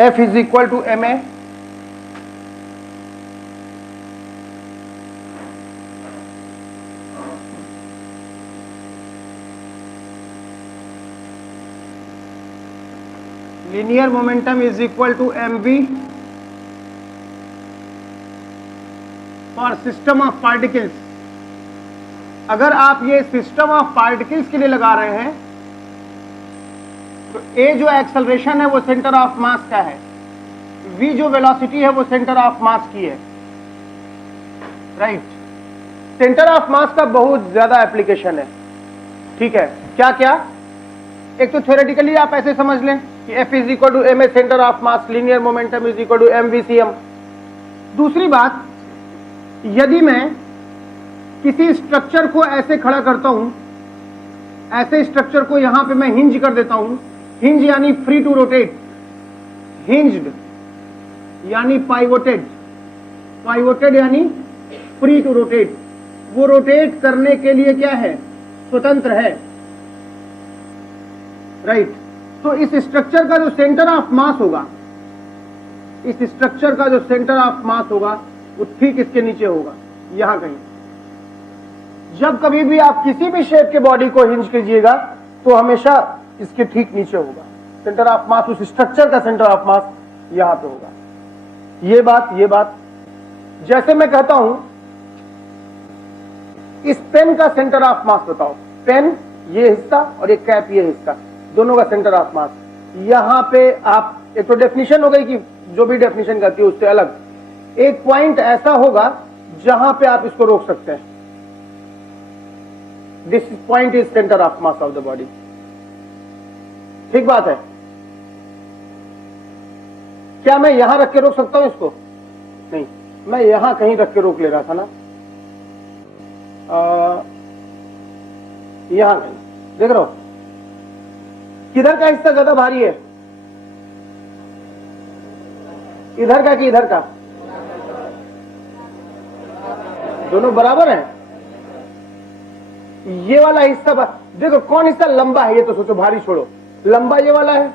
F is equal to ma, linear momentum is equal to mv for system of particles। अगर आप ये system of particles के लिए लगा रहे हैं तो a जो एक्सेलरेशन है वो सेंटर ऑफ मास का है, v जो वेलोसिटी है वो सेंटर ऑफ मास की है, राइट। सेंटर ऑफ मास का बहुत ज्यादा एप्लीकेशन है, ठीक है। क्या क्या? एक तो थ्योरेटिकली आप ऐसे समझ लें कि F is equal to M A centre of mass, linear momentum is equal to M V C M. दूसरी बात, यदि मैं किसी स्ट्रक्चर को ऐसे खड़ा करता हूं, ऐसे स्ट्रक्चर को यहां पे मैं हिंज कर देता हूं, हिंज यानी फ्री टू रोटेट, हिंज्ड यानी पाइवोटेड, पाइवोटेड यानी फ्री टू रोटेट, वो रोटेट करने के लिए क्या है? स्वतंत्र है, राइट। तो इस स्ट्रक्चर का जो सेंटर ऑफ मास होगा, इस स्ट्रक्चर का जो सेंटर ऑफ मास होगा वो ठीक इसके नीचे होगा, यहां कहीं। जब कभी भी आप किसी भी शेप के बॉडी को हिंज कीजिएगा तो हमेशा इसके ठीक नीचे होगा सेंटर ऑफ मास, उस स्ट्रक्चर का सेंटर ऑफ मास यहां पे होगा। ये बात जैसे मैं कहता हूं इस पेन का सेंटर ऑफ मास बताओ, पेन ये हिस्सा और एक कैप ये हिस्सा, दोनों का सेंटर ऑफ मास। यहां पे आप, एक तो डेफिनेशन हो गई कि जो भी डेफिनेशन करती है उससे अलग, एक पॉइंट ऐसा होगा जहां पे आप इसको रोक सकते हैं। This point is centre of mass of the body, ठीक बात है। क्या मैं यहां रख के रोक सकता हूं इसको? नहीं, मैं यहां कहीं रख के रोक ले रहा था ना, यहां कहीं, देख रहे हो किधर का हिस्सा ज्यादा भारी है, इधर का कि इधर का? दोनों बराबर हैं। ये वाला हिस्सा देखो कौन हिस्सा लंबा है, ये तो सोचो, भारी छोड़ो, लंबा ये वाला है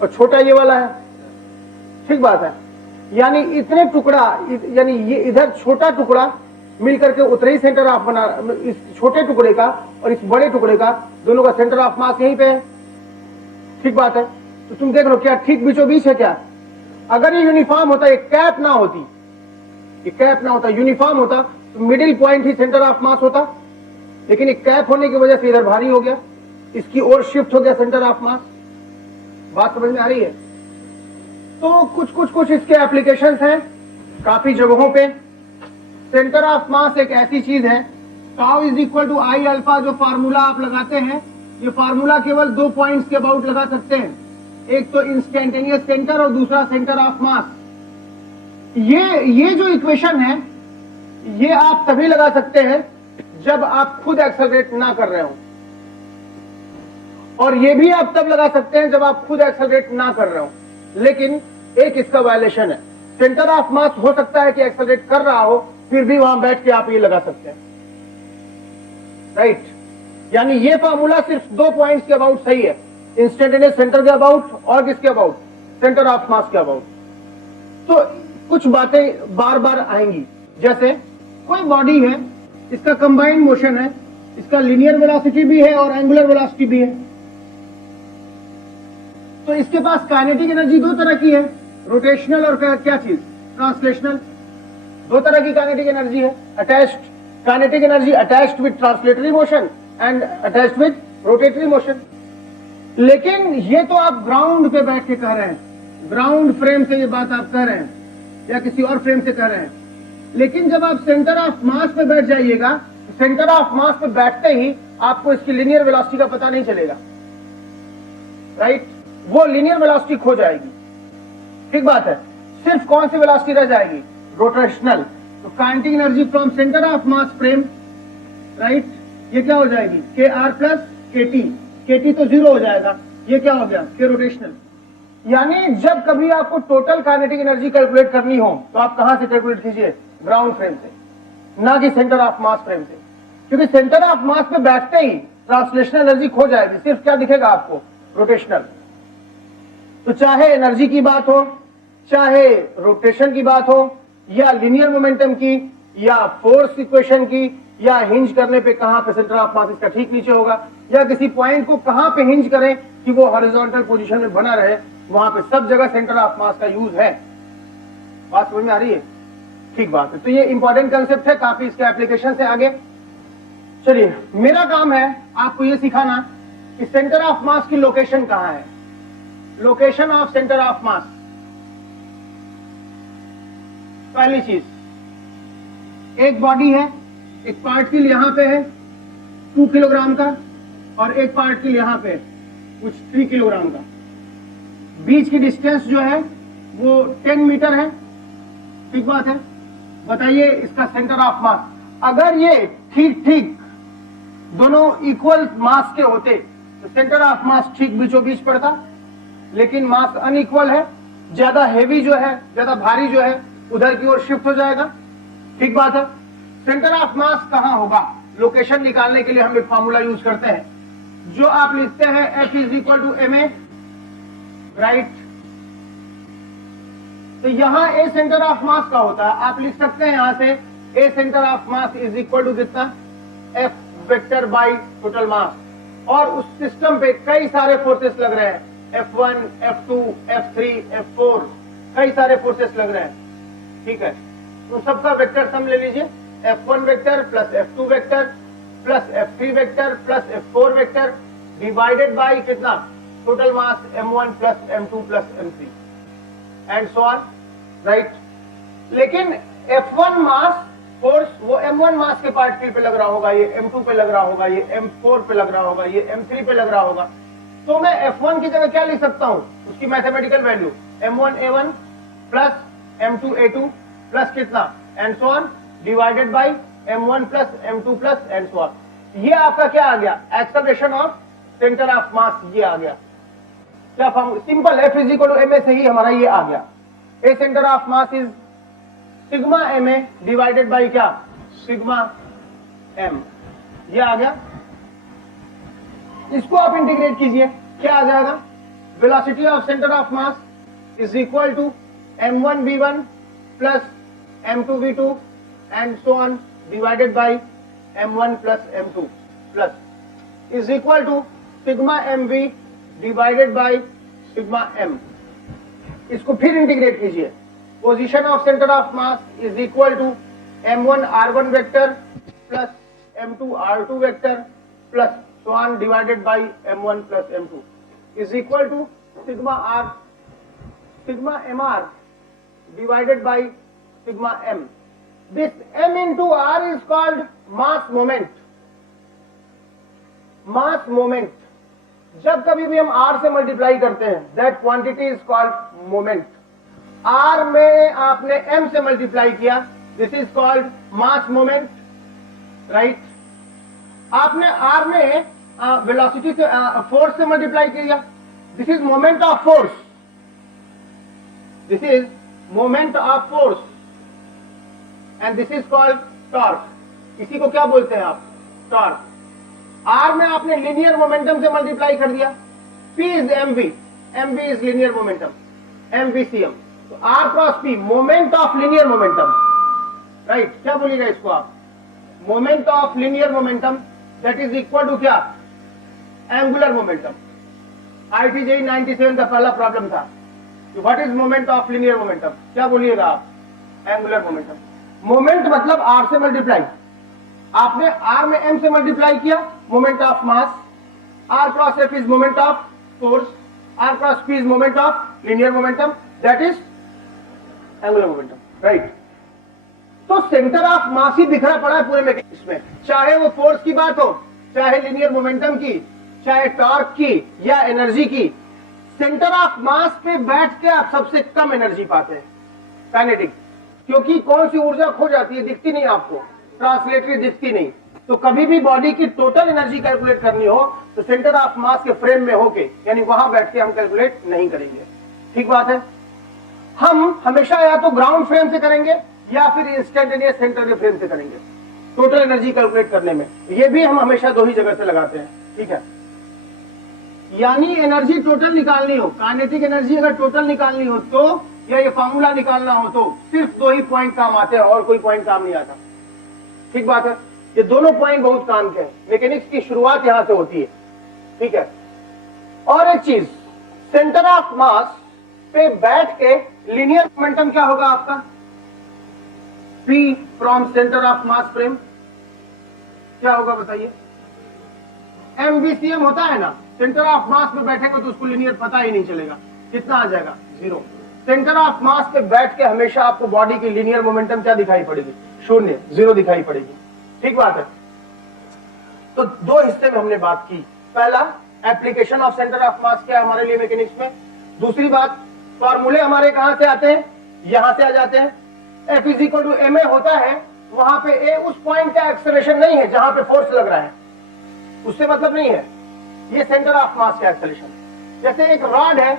और छोटा ये वाला है, ठीक बात है। यानी इतने टुकड़ा, यानी ये इधर छोटा टुकड़ा मिलकर के उतना ही सेंटर ऑफ बना, इस छोटे टुकड़े का और इस बड़े टुकड़े का, दोनों का सेंटर ऑफ मास यहीं पे है, ठीक बात है। तो तुम देख लो क्या ठीक बीचों बीच है क्या? अगर ये यूनिफॉर्म होता, ये कैप ना होती, ये कैप ना होता, यूनिफॉर्म होता तो middle point he centre of मास होता, लेकिन ये कैप होने की वजह से इधर भारी हो गया, इसकी ओर शिफ्ट हो गया सेंटर ऑफ मास। बात समझ में आ रही है? तो कुछ इसके एप्लीकेशंस हैं काफी जगहों पे। सेंटर ऑफ मास एक ऐसी चीज है, tau is equal to I alpha, जो फार्मूला आप लगाते हैं, ये फार्मूला केवल 2 पॉइंट्स के अबाउट लगा सकते हैं, एक तो इंस्टेंटेनियस सेंटर और दूसरा सेंटर ऑफ मास। ये जो इक्वेशन है ये आप तभी लगा सकते हैं जब आप खुद एक्सेलरेट ना कर रहे हो, और ये भी आप तब लगा सकते हैं जब आप खुद एक्सेलरेट ना कर रहे हो। लेकिन एक इसका वायलेशन है, सेंटर ऑफ मास हो सकता है कि एक्सेलरेट कर रहा हो, फिर भी वहां बैठ के आप ये लगा सकते हैं, राइट। यानी ये फार्मूला सिर्फ 2 पॉइंट्स के अबाउट सही है, इंस्टेंटेनियस सेंटर के अबाउट और किसके अबाउट? सेंटर ऑफ मास के अबाउट। तो कुछ बातें बार बार आएंगी, जैसे कोई बॉडी है, इसका कंबाइंड मोशन है, इसका लीनियर वेलोसिटी भी है और एंगुलर वेलोसिटी भी है, तो इसके पास काइनेटिक एनर्जी 2 तरह की है, रोटेशनल और क्या चीज? ट्रांसलेशनल। 2 तरह की काइनेटिक एनर्जी है, attached kinetic energy attached with translatory motion and attached with rotatory motion. लेकिन ये तो आप ग्राउंड पे बैठ के कह रहे हैं, ग्राउंड फ्रेम से ये बात आप कह रहे हैं या किसी और फ्रेम से कह रहे हैं, लेकिन जब आप सेंटर ऑफ मास पे बैठ जाइएगा, सेंटर ऑफ मास पे बैठते ही आपको इसकी लीनियर वेलोसिटी का पता नहीं चलेगा, राइट। वो लीनियर वेलोसिटी खो जाएगी, ठीक बात है। सिर्फ कौन सी वेलोसिटी रह जाएगी? रोटेशनल। तो kinetic energy from centre of mass frame, right, ये क्या हो जाएगी? के आर प्लस के टी, के टी तो 0 हो जाएगा, ये क्या हो गया? के रोटेशनल। यानी जब कभी आपको टोटल काइनेटिक एनर्जी कैलकुलेट करनी हो तो आप कहां से कैलकुलेट कीजिए? ग्राउंड फ्रेम से, ना कि सेंटर ऑफ मास फ्रेम से, क्योंकि सेंटर ऑफ मास पे बैठते ही ट्रांसलेशनल एनर्जी खो जाएगी, सिर्फ क्या दिखेगा आपको? रोटेशनल। तो चाहे एनर्जी की बात हो, चाहे रोटेशन की बात हो, या लिनियर मोमेंटम की, या फोर्स इक्वेशन की, या हिंज करने पे कहां पे सेंटर ऑफ मास इसका ठीक नीचे होगा, या किसी पॉइंट को कहां पे हिंज करें कि वो हॉरिजॉन्टल पोजीशन में बना रहे, वहां पे सब जगह सेंटर ऑफ मास का यूज है। बात समझ में आ रही है? ठीक बात है। तो ये इंपॉर्टेंट कंसेप्ट है, काफी इसके एप्लीकेशन से आगे। चलिए, मेरा काम है आपको ये सिखाना कि सेंटर ऑफ मास की लोकेशन कहां है। लोकेशन ऑफ सेंटर ऑफ मास, पहली चीज, एक बॉडी है, एक पार्टिकल यहां पे है 2 किलोग्राम का, और एक पार्टिकल यहां पे कुछ 3 किलोग्राम का। बीच की डिस्टेंस जो है वो 10 मीटर है। ठीक बात है। बताइए इसका सेंटर ऑफ मास, अगर ये ठीक ठीक दोनों इक्वल मास के होते तो सेंटर ऑफ मास ठीक बीचों बीच पड़ता, लेकिन मास अनइक्वल है। ज्यादा हेवी जो है, ज्यादा भारी जो है, उधर की ओर शिफ्ट हो जाएगा। ठीक बात है। सेंटर ऑफ मास कहां होगा, लोकेशन निकालने के लिए हम एक फार्मूला यूज करते हैं, जो आप लिखते हैं F is equal to ma, right. तो यहां ए सेंटर ऑफ मास का होता है, आप लिख सकते हैं यहां से a centre of mass is equal to कितना, F vector by total mass. और उस सिस्टम पे कई सारे फोर्सेस लग रहे हैं, F1, F2, F3, F4, कई सारे फोर्सेस लग रहे हैं। ठीक है, तो सबका वेक्टर सम ले लीजिए, F1 vector plus F2 vector plus F3 vector plus F4 vector divided by कितना, total mass M1 plus M2 plus M3 and so on, right. लेकिन F1 मास फोर्स वो M1 मास के पार्टिकल पे लग रहा होगा, ये M2 पे लग रहा होगा, ये M4 पे लग रहा होगा, ये M3 पे लग रहा होगा। तो मैं F1 की जगह क्या लिख सकता हूं, उसकी mathematical value M1A1 plus M2A2 plus कितना and so on divided by M1 plus M2 plus and so on. ये आपका क्या आ गया, acceleration of centre of mass, ये आ गया। क्या form, simple, F is equal to ma से ही हमारा ये आ गया। A centre of mass is sigma ma divided by क्या, सिग्मा m, ये आ गया। इसको आप इंटीग्रेट कीजिए, क्या आ जाएगा, velocity of centre of mass is equal to m1v1 plus m2v2 and so on divided by m1 plus m2 plus is equal to sigma mv divided by sigma m। इसको फिर इंटीग्रेट कीजिए, position of centre of mass is equal to m1 r1 vector plus m2 r2 vector plus so on divided by m1 plus m2 is equal to sigma mr divided by sigma m. This m into r is called mass moment. Mass moment. जब कभी भी हम r से multiply करते हैं, that quantity is called moment. r में आपने m से मल्टीप्लाई किया, this is called mass moment, right? आपने r में वेलोसिटी से फोर्स से मल्टीप्लाई किया, this is moment of force, this is moment of force and this is called torque. इसी को क्या बोलते हैं आप, टॉर्क। r में आपने लीनियर मोमेंटम से मल्टीप्लाई कर दिया, p is mv, mv is linear momentum, mvcm। तो r cross p moment of linear momentum, right. क्या बोलिएगा इसको आप, moment of linear momentum that is equal to क्या, एंगुलर मोमेंटम। IIT-JEE 97 का पहला प्रॉब्लम था कि what is moment of linear momentum, क्या बोलिएगा आप, एंगुलर मोमेंटम। मोमेंट मतलब r से मल्टीप्लाई, आपने r में m से मल्टीप्लाई किया, moment of mass, r cross f is moment of force, r cross p is moment of linear momentum that is angular momentum, right. तो centre of मास ही बिखरा पड़ा है पूरे मैकेनिक्स में, चाहे वो फोर्स की बात हो, चाहे लीनियर मोमेंटम की, चाहे टॉर्क की या एनर्जी की। सेंटर ऑफ मास पे बैठ के आप सबसे कम एनर्जी पाते हैं, काइनेटिक, क्योंकि कौन सी ऊर्जा खो जाती है दिखती नहीं आपको, ट्रांसलेटरी दिखती नहीं। तो कभी भी बॉडी की टोटल एनर्जी कैलकुलेट करनी हो तो सेंटर ऑफ मास के फ्रेम में होके, यानी वहां बैठ के हम कैलकुलेट नहीं करेंगे। ठीक बात है। हम हमेशा या तो ग्राउंड फ्रेम से करेंगे या फिर इंस्टेंटेनियस सेंटर के फ्रेम से करेंगे टोटल एनर्जी कैलकुलेट करने में। ये भी हम हमेशा दो ही जगह से लगाते हैं, ठीक है। यानी एनर्जी टोटल निकालनी हो, काइनेटिक एनर्जी अगर टोटल निकालनी हो तो, या ये फॉर्मूला निकालना हो तो सिर्फ दो ही पॉइंट काम आते हैं और कोई पॉइंट काम नहीं आता। ठीक बात है, ये दोनों पॉइंट बहुत काम के हैं। मैकेनिक्स की शुरुआत यहां से होती है। ठीक है, और एक चीज, सेंटर ऑफ मास पे बैठ के लीनियर मोमेंटम क्या होगा आपका? P from centre of mass frame क्या होगा बताइए? MVCM होता है ना, सेंटर ऑफ मास पे बैठेगा तो उसको लीनियर पता ही नहीं चलेगा, कितना आ जाएगा? 0। सेंटर ऑफ मास पे बैठ के हमेशा आपको बॉडी की लीनियर मोमेंटम क्या दिखाई पड़ेगी? 0, 0 दिखाई पड़ेगी। ठीक बात है। तो दो हिस्से में हमने बात की। पहला, application of centre of mass क्या है हमारे लिए मैकेनिक्स में। दूसरी बात, फॉर्मूले हमारे कहां से आते हैं? यहां से आ जाते हैं। F = ma होता है, वहां पे a उस पॉइंट का एक्सेलरेशन नहीं है जहां पे फोर्स लग रहा है, उससे मतलब नहीं है। ये सेंटर ऑफ मास का एक्सेलरेशन। जैसे एक रॉड है,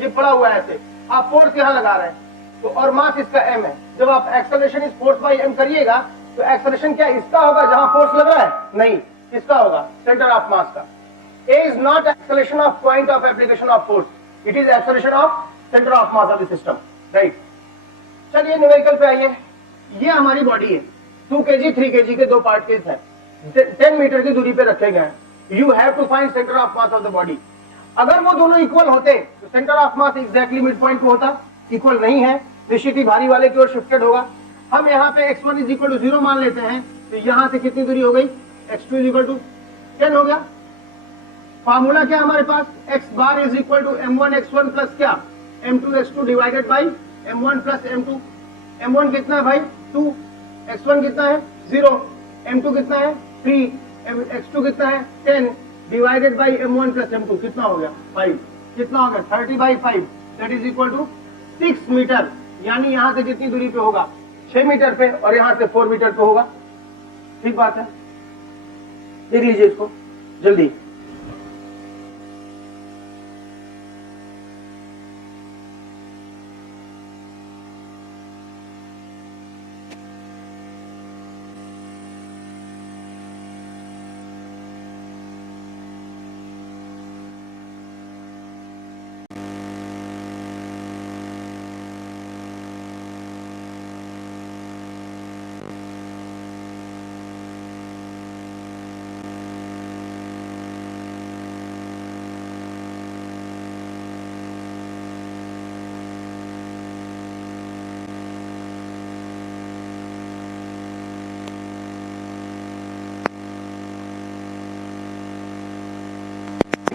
ये पड़ा हुआ है ऐसे, आप फोर्स यहां लगा रहे हैं तो, और मास इसका m है। जब आप एक्सेलरेशन इस फोर्स बाई m करिएगा तो एक्सेलरेशन क्या इसका होगा जहां फोर्स लग रहा है? नहीं, किसका होगा? सेंटर ऑफ मास का। a is not acceleration of point of application of force, it is acceleration of center of mass of the system, right? चलिए न्यूमेरिकल पे आइए। ये हमारी बॉडी है, 2 kg 3 kg के दो पार्ट केस हैं, 10 मीटर की दूरी पे रखे गए हैं। You have to find centre of mass of the body. अगर वो दोनों इक्वल होते तो centre of mass exactly mid point पे होता। इक्वल नहीं है, निश्चित ही भारी वाले की ओर शिफ्टेड होगा। हम यहाँ पे x1 = 0 मान लेते हैं, तो यहां से कितनी दूरी हो गई? x2 = 10 हो गया। फार्मूला क्या हमारे पास? x बार = m1 x1 प्लस क्या? m2 x2 divided by m1 plus m2। m1 कितना है भाई? 2। x1 कितना है? 0। m2 कितना है? 3। x2 कितना है? 10 divided by m1 plus m2 कितना हो गया? 5। कितना हो गया? 30/5 that is equal to 6 metre. यानी यहां से कितनी दूरी पे होगा? 6 मीटर पे, और यहां से 4 मीटर पे होगा। ठीक बात है, देख लीजिए इसको जल्दी।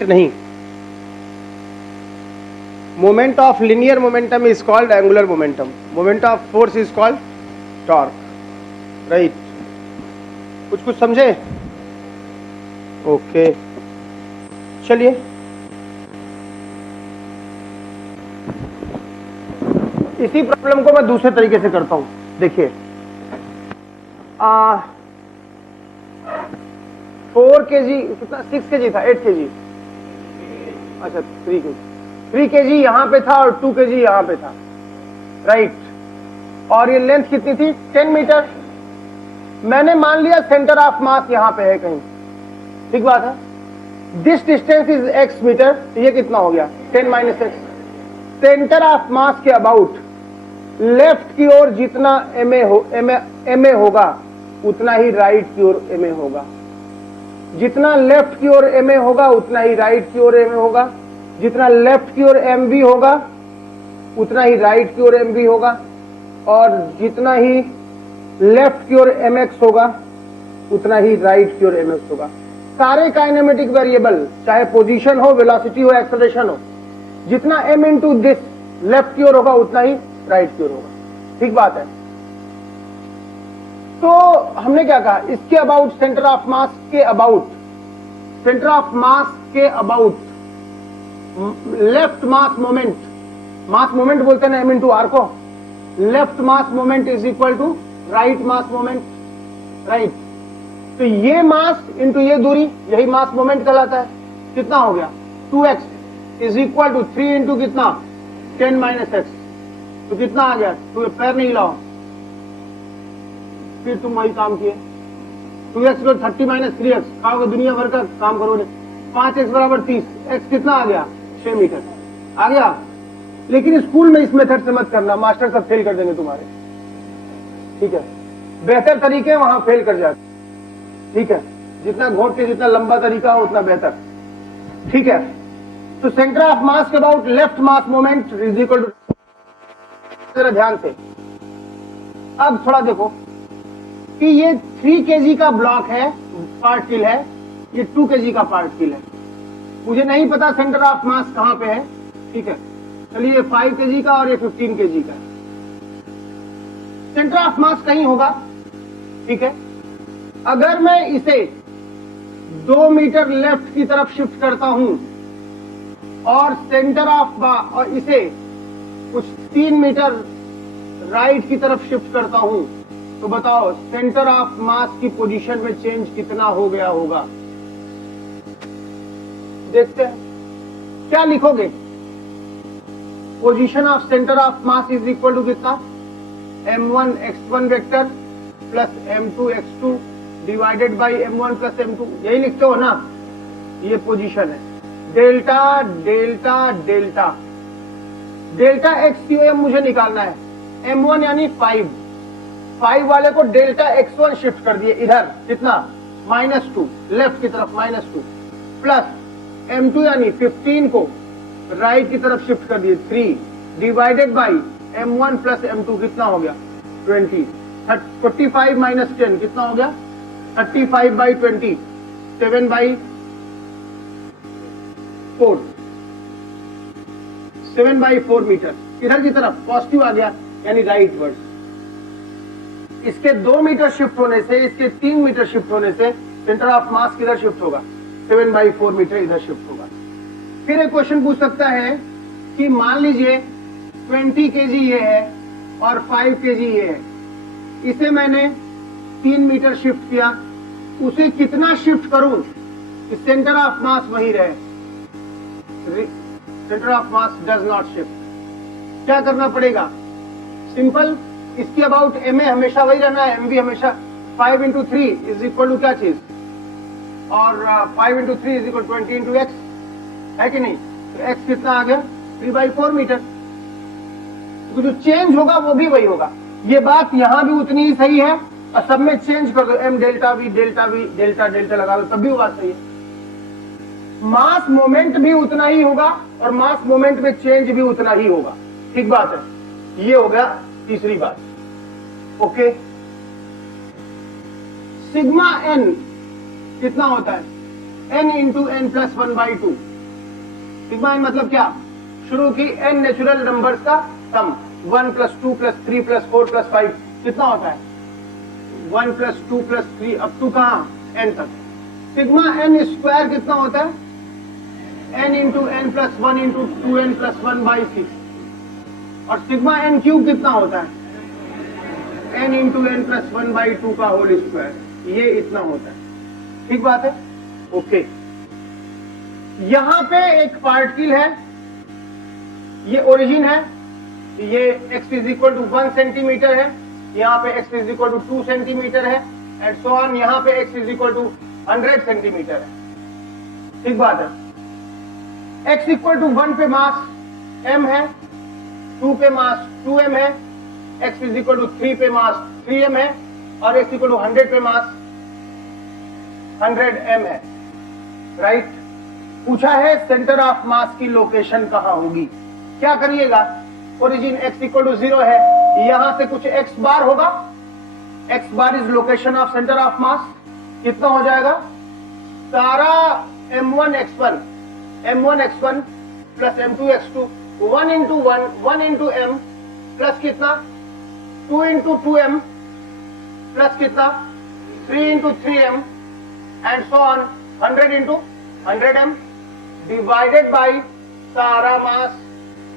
नहीं, moment of linear momentum is called angular momentum, moment of force is called torque, right? कुछ समझे? ओके, चलिए इसी प्रॉब्लम को मैं दूसरे तरीके से करता हूं। देखिए 4 kg कितना? 6 kg था, 8 kg, अच्छा 3 kg, 3 kg यहां पे था और 2 kg यहां पे था, राइट? और ये लेंथ कितनी थी? 10 मीटर। मैंने मान लिया सेंटर ऑफ मास यहां पे है कहीं। ठीक बात है। This distance is x metre, तो ये कितना हो गया? 10 - x। सेंटर ऑफ मास के अबाउट लेफ्ट की ओर जितना ma होगा उतना ही राइट की ओर ma होगा। जितना लेफ्ट की ओर ma होगा उतना ही राइट की ओर ma होगा। जितना लेफ्ट की ओर mv होगा उतना ही राइट की ओर mv होगा। और जितना ही लेफ्ट की ओर mx होगा उतना ही राइट की ओर mx होगा। सारे काइनेमेटिक वेरिएबल, चाहे पोजीशन हो, वेलोसिटी हो, एक्सेलरेशन हो, जितना m इंटू दिस लेफ्ट की ओर होगा उतना ही राइट की ओर होगा। ठीक बात है। तो हमने क्या कहा? इसके अबाउट, सेंटर ऑफ मास के अबाउट, सेंटर ऑफ मास के अबाउट लेफ्ट मास मोमेंट बोलते हैं m इंटू आर को। Left mass moment is equal to right mass moment, right? तो ये मास इंटू ये दूरी, यही मास मोमेंट कहलाता है। कितना हो गया? 2x is equal to 3 into कितना? 10 - x। तो कितना आ गया? तो पैर नहीं हिलाओ, फिर तुम वही काम किए। 2x = 30 - 3x, खाओगे दुनिया भर का काम करोगे। 5x बराबर 30, x कितना आ गया 6 मीटर आ गया। लेकिन स्कूल में इस मेथड से मत करना, मास्टर सब फेल कर देंगे तुम्हारे, ठीक है। बेहतर तरीके वहां फेल कर जाते, ठीक है। जितना घोट के जितना लंबा तरीका हो उतना बेहतर, ठीक है। तो सेंटर ऑफ मास के about left mass moment is equal to, जरा ध्यान से अब थोड़ा देखो कि ये 3 kg का ब्लॉक है, पार्टिकल है, ये 2 kg का पार्टिकल है। मुझे नहीं पता सेंटर ऑफ मास कहां पे है, ठीक है। चलिए 5 kg का और ये 15 kg का, सेंटर ऑफ मास कहीं होगा, ठीक है। अगर मैं इसे 2 मीटर लेफ्ट की तरफ शिफ्ट करता हूं और सेंटर ऑफ और इसे कुछ 3 मीटर राइट की तरफ शिफ्ट करता हूं, तो बताओ सेंटर ऑफ मास की पोजीशन में चेंज कितना हो गया होगा। देखते हैं क्या लिखोगे। Position of centre of mass is equal to कितना, m1 x1 vector plus m2 x2 divided by m1 plus m2, यही लिखते हो ना। ये पोजीशन है, delta delta delta delta X Q M मुझे निकालना है। m1 यानी 5 वाले को डेल्टा x1 शिफ्ट कर दिए इधर, कितना -2 लेफ्ट की तरफ -2 प्लस m2 यानी 15 को राइट की तरफ शिफ्ट कर दिए 3 divided by m1 plus m2 कितना हो गया 20, 45 माइनस 10 कितना हो गया 35 बाई 20, 7 बाई 4, 7 बाई 4 मीटर इधर की तरफ पॉजिटिव आ गया यानी राइट वर्ड। इसके 2 मीटर शिफ्ट होने से, इसके 3 मीटर शिफ्ट होने से सेंटर ऑफ मास किधर शिफ्ट होगा, 7 बाई 4 मीटर इधर शिफ्ट होगा। फिर एक क्वेश्चन पूछ सकता है कि मान लीजिए 20 kg ये है और 5 kg ये है, इसे मैंने 3 मीटर शिफ्ट किया, उसे कितना शिफ्ट करूं कि सेंटर ऑफ मास वही रहे। Centre of mass does not shift. क्या करना पड़ेगा, सिंपल, इसके अबाउट एम ए हमेशा वही रहना है, एम वी हमेशा 5 इंटू 3 इज इक्वल टू क्या चीज, और 5 into 3 is equal 20 into x, है कि नहीं। तो एक्स कितना आ गया 3/4 मीटर। तो जो चेंज होगा वो भी वही होगा। ये बात यहां भी उतनी ही सही है और सब में चेंज कर दो, M delta V delta V delta delta लगा दो, तब भी वो बात सही है। मास मोमेंट भी उतना ही होगा और मास मोमेंट में चेंज भी उतना ही होगा, ठीक बात है। ये हो गया तीसरी बात, ओके। सिग्मा एन कितना होता है, N into N plus 1/2। Sigma N मतलब क्या, शुरू की एन नेचुरल नंबर्स का सम, 1 + 2 + 3 + 4 + 5 कितना होता है 1 + 2 + 3 अप टू कहां एन तक। सिग्मा एन स्क्वायर कितना होता है, n into N plus 1 into 2n + 1/6। और सिग्मा एन क्यूब कितना होता है, n इंटू एन प्लस 1/2 का होल स्क्वायर, ये इतना होता है, ठीक बात है, ओके। यहां पे एक पार्टिकल है, ये ओरिजिन है, ये x is equal to 1 centimetre है, यहाँ पे x is equal to 2 centimetre है, एंड सो ऑन। यहाँ पे x is equal to 100 centimetre है, ठीक बात है। x इक्वल टू 1 पे मास m है, 2 पे मास 2m है, x इज इक्वल टू 3 पे मास 3m है, और x इक्वल टू 100 पे मास 100m है, राइट। पूछा है सेंटर ऑफ मास की लोकेशन कहां होगी। क्या करिएगा, ओरिजिन x इक्वल टू 0 है, यहां से कुछ x बार होगा, x bar is location of centre of मास, कितना हो जाएगा सारा m1 x1 plus m2 x2, 1 into 1 into m plus कितना 2 इंटू 2m प्लस कितना 3 into 3m and so on 100 into 100m divided by सारा मास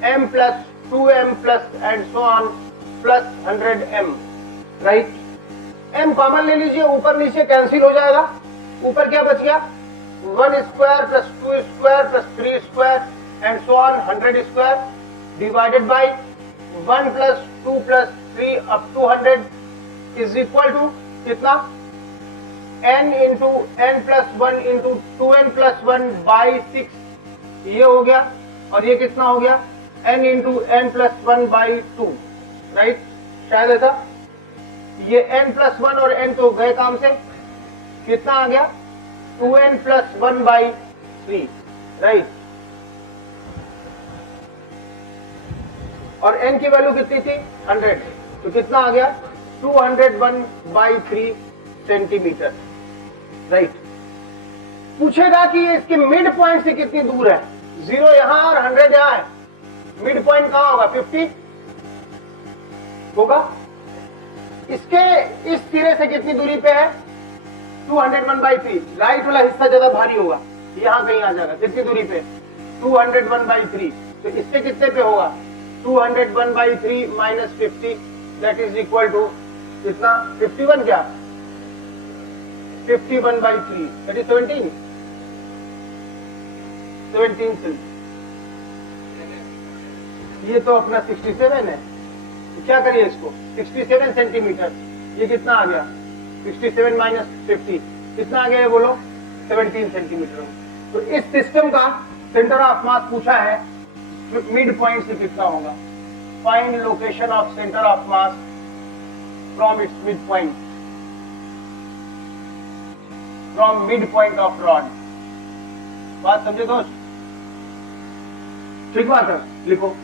m plus 2m plus and so on plus 100m, right. m common ले लीजिए, ऊपर नीचे cancel हो जाएगा, ऊपर क्या बच गया 1 square plus 2 square plus 3 square and so on 100 square divided by 1 plus 2 plus 3 up to 100 is equal to कितना n into N plus one into 2n+1/6 ये हो गया, और ये कितना हो गया n इंटू n+1/2, राइट, शायद ऐसा। ये n+1 और n तो गए काम से, कितना आ गया 2n+1/3, राइट। और n की वैल्यू कितनी थी 100, तो कितना आ गया 201/3 सेंटीमीटर, राइट। पूछेगा कि इसके मिड पॉइंट से कितनी दूर है, 0 यहां और 100 यहां है, मिड पॉइंट कहां होगा 50 होगा। इसके इस सिरे से कितनी दूरी पे है 201/3, राइट वाला हिस्सा ज्यादा भारी होगा, यहां कहीं आ जाएगा, कितनी दूरी पे 201/3, तो इससे कितने पे होगा 201/3 minus 50, that is equal to कितना 51, क्या 51/3, दैट इज 17 से। ये तो अपना 67 है, तो क्या करिए इसको 67 सेंटीमीटर, ये कितना आ गया 67 माइनस 50 कितना आ गया ये बोलो 17 सेंटीमीटर। तो इस सिस्टम का सेंटर ऑफ मास पूछा है, मिड पॉइंट से कितना होगा, find location of centre of mass from its mid point, from mid point of rod. बात समझे दोस्त, ठीक बात है, लिखो।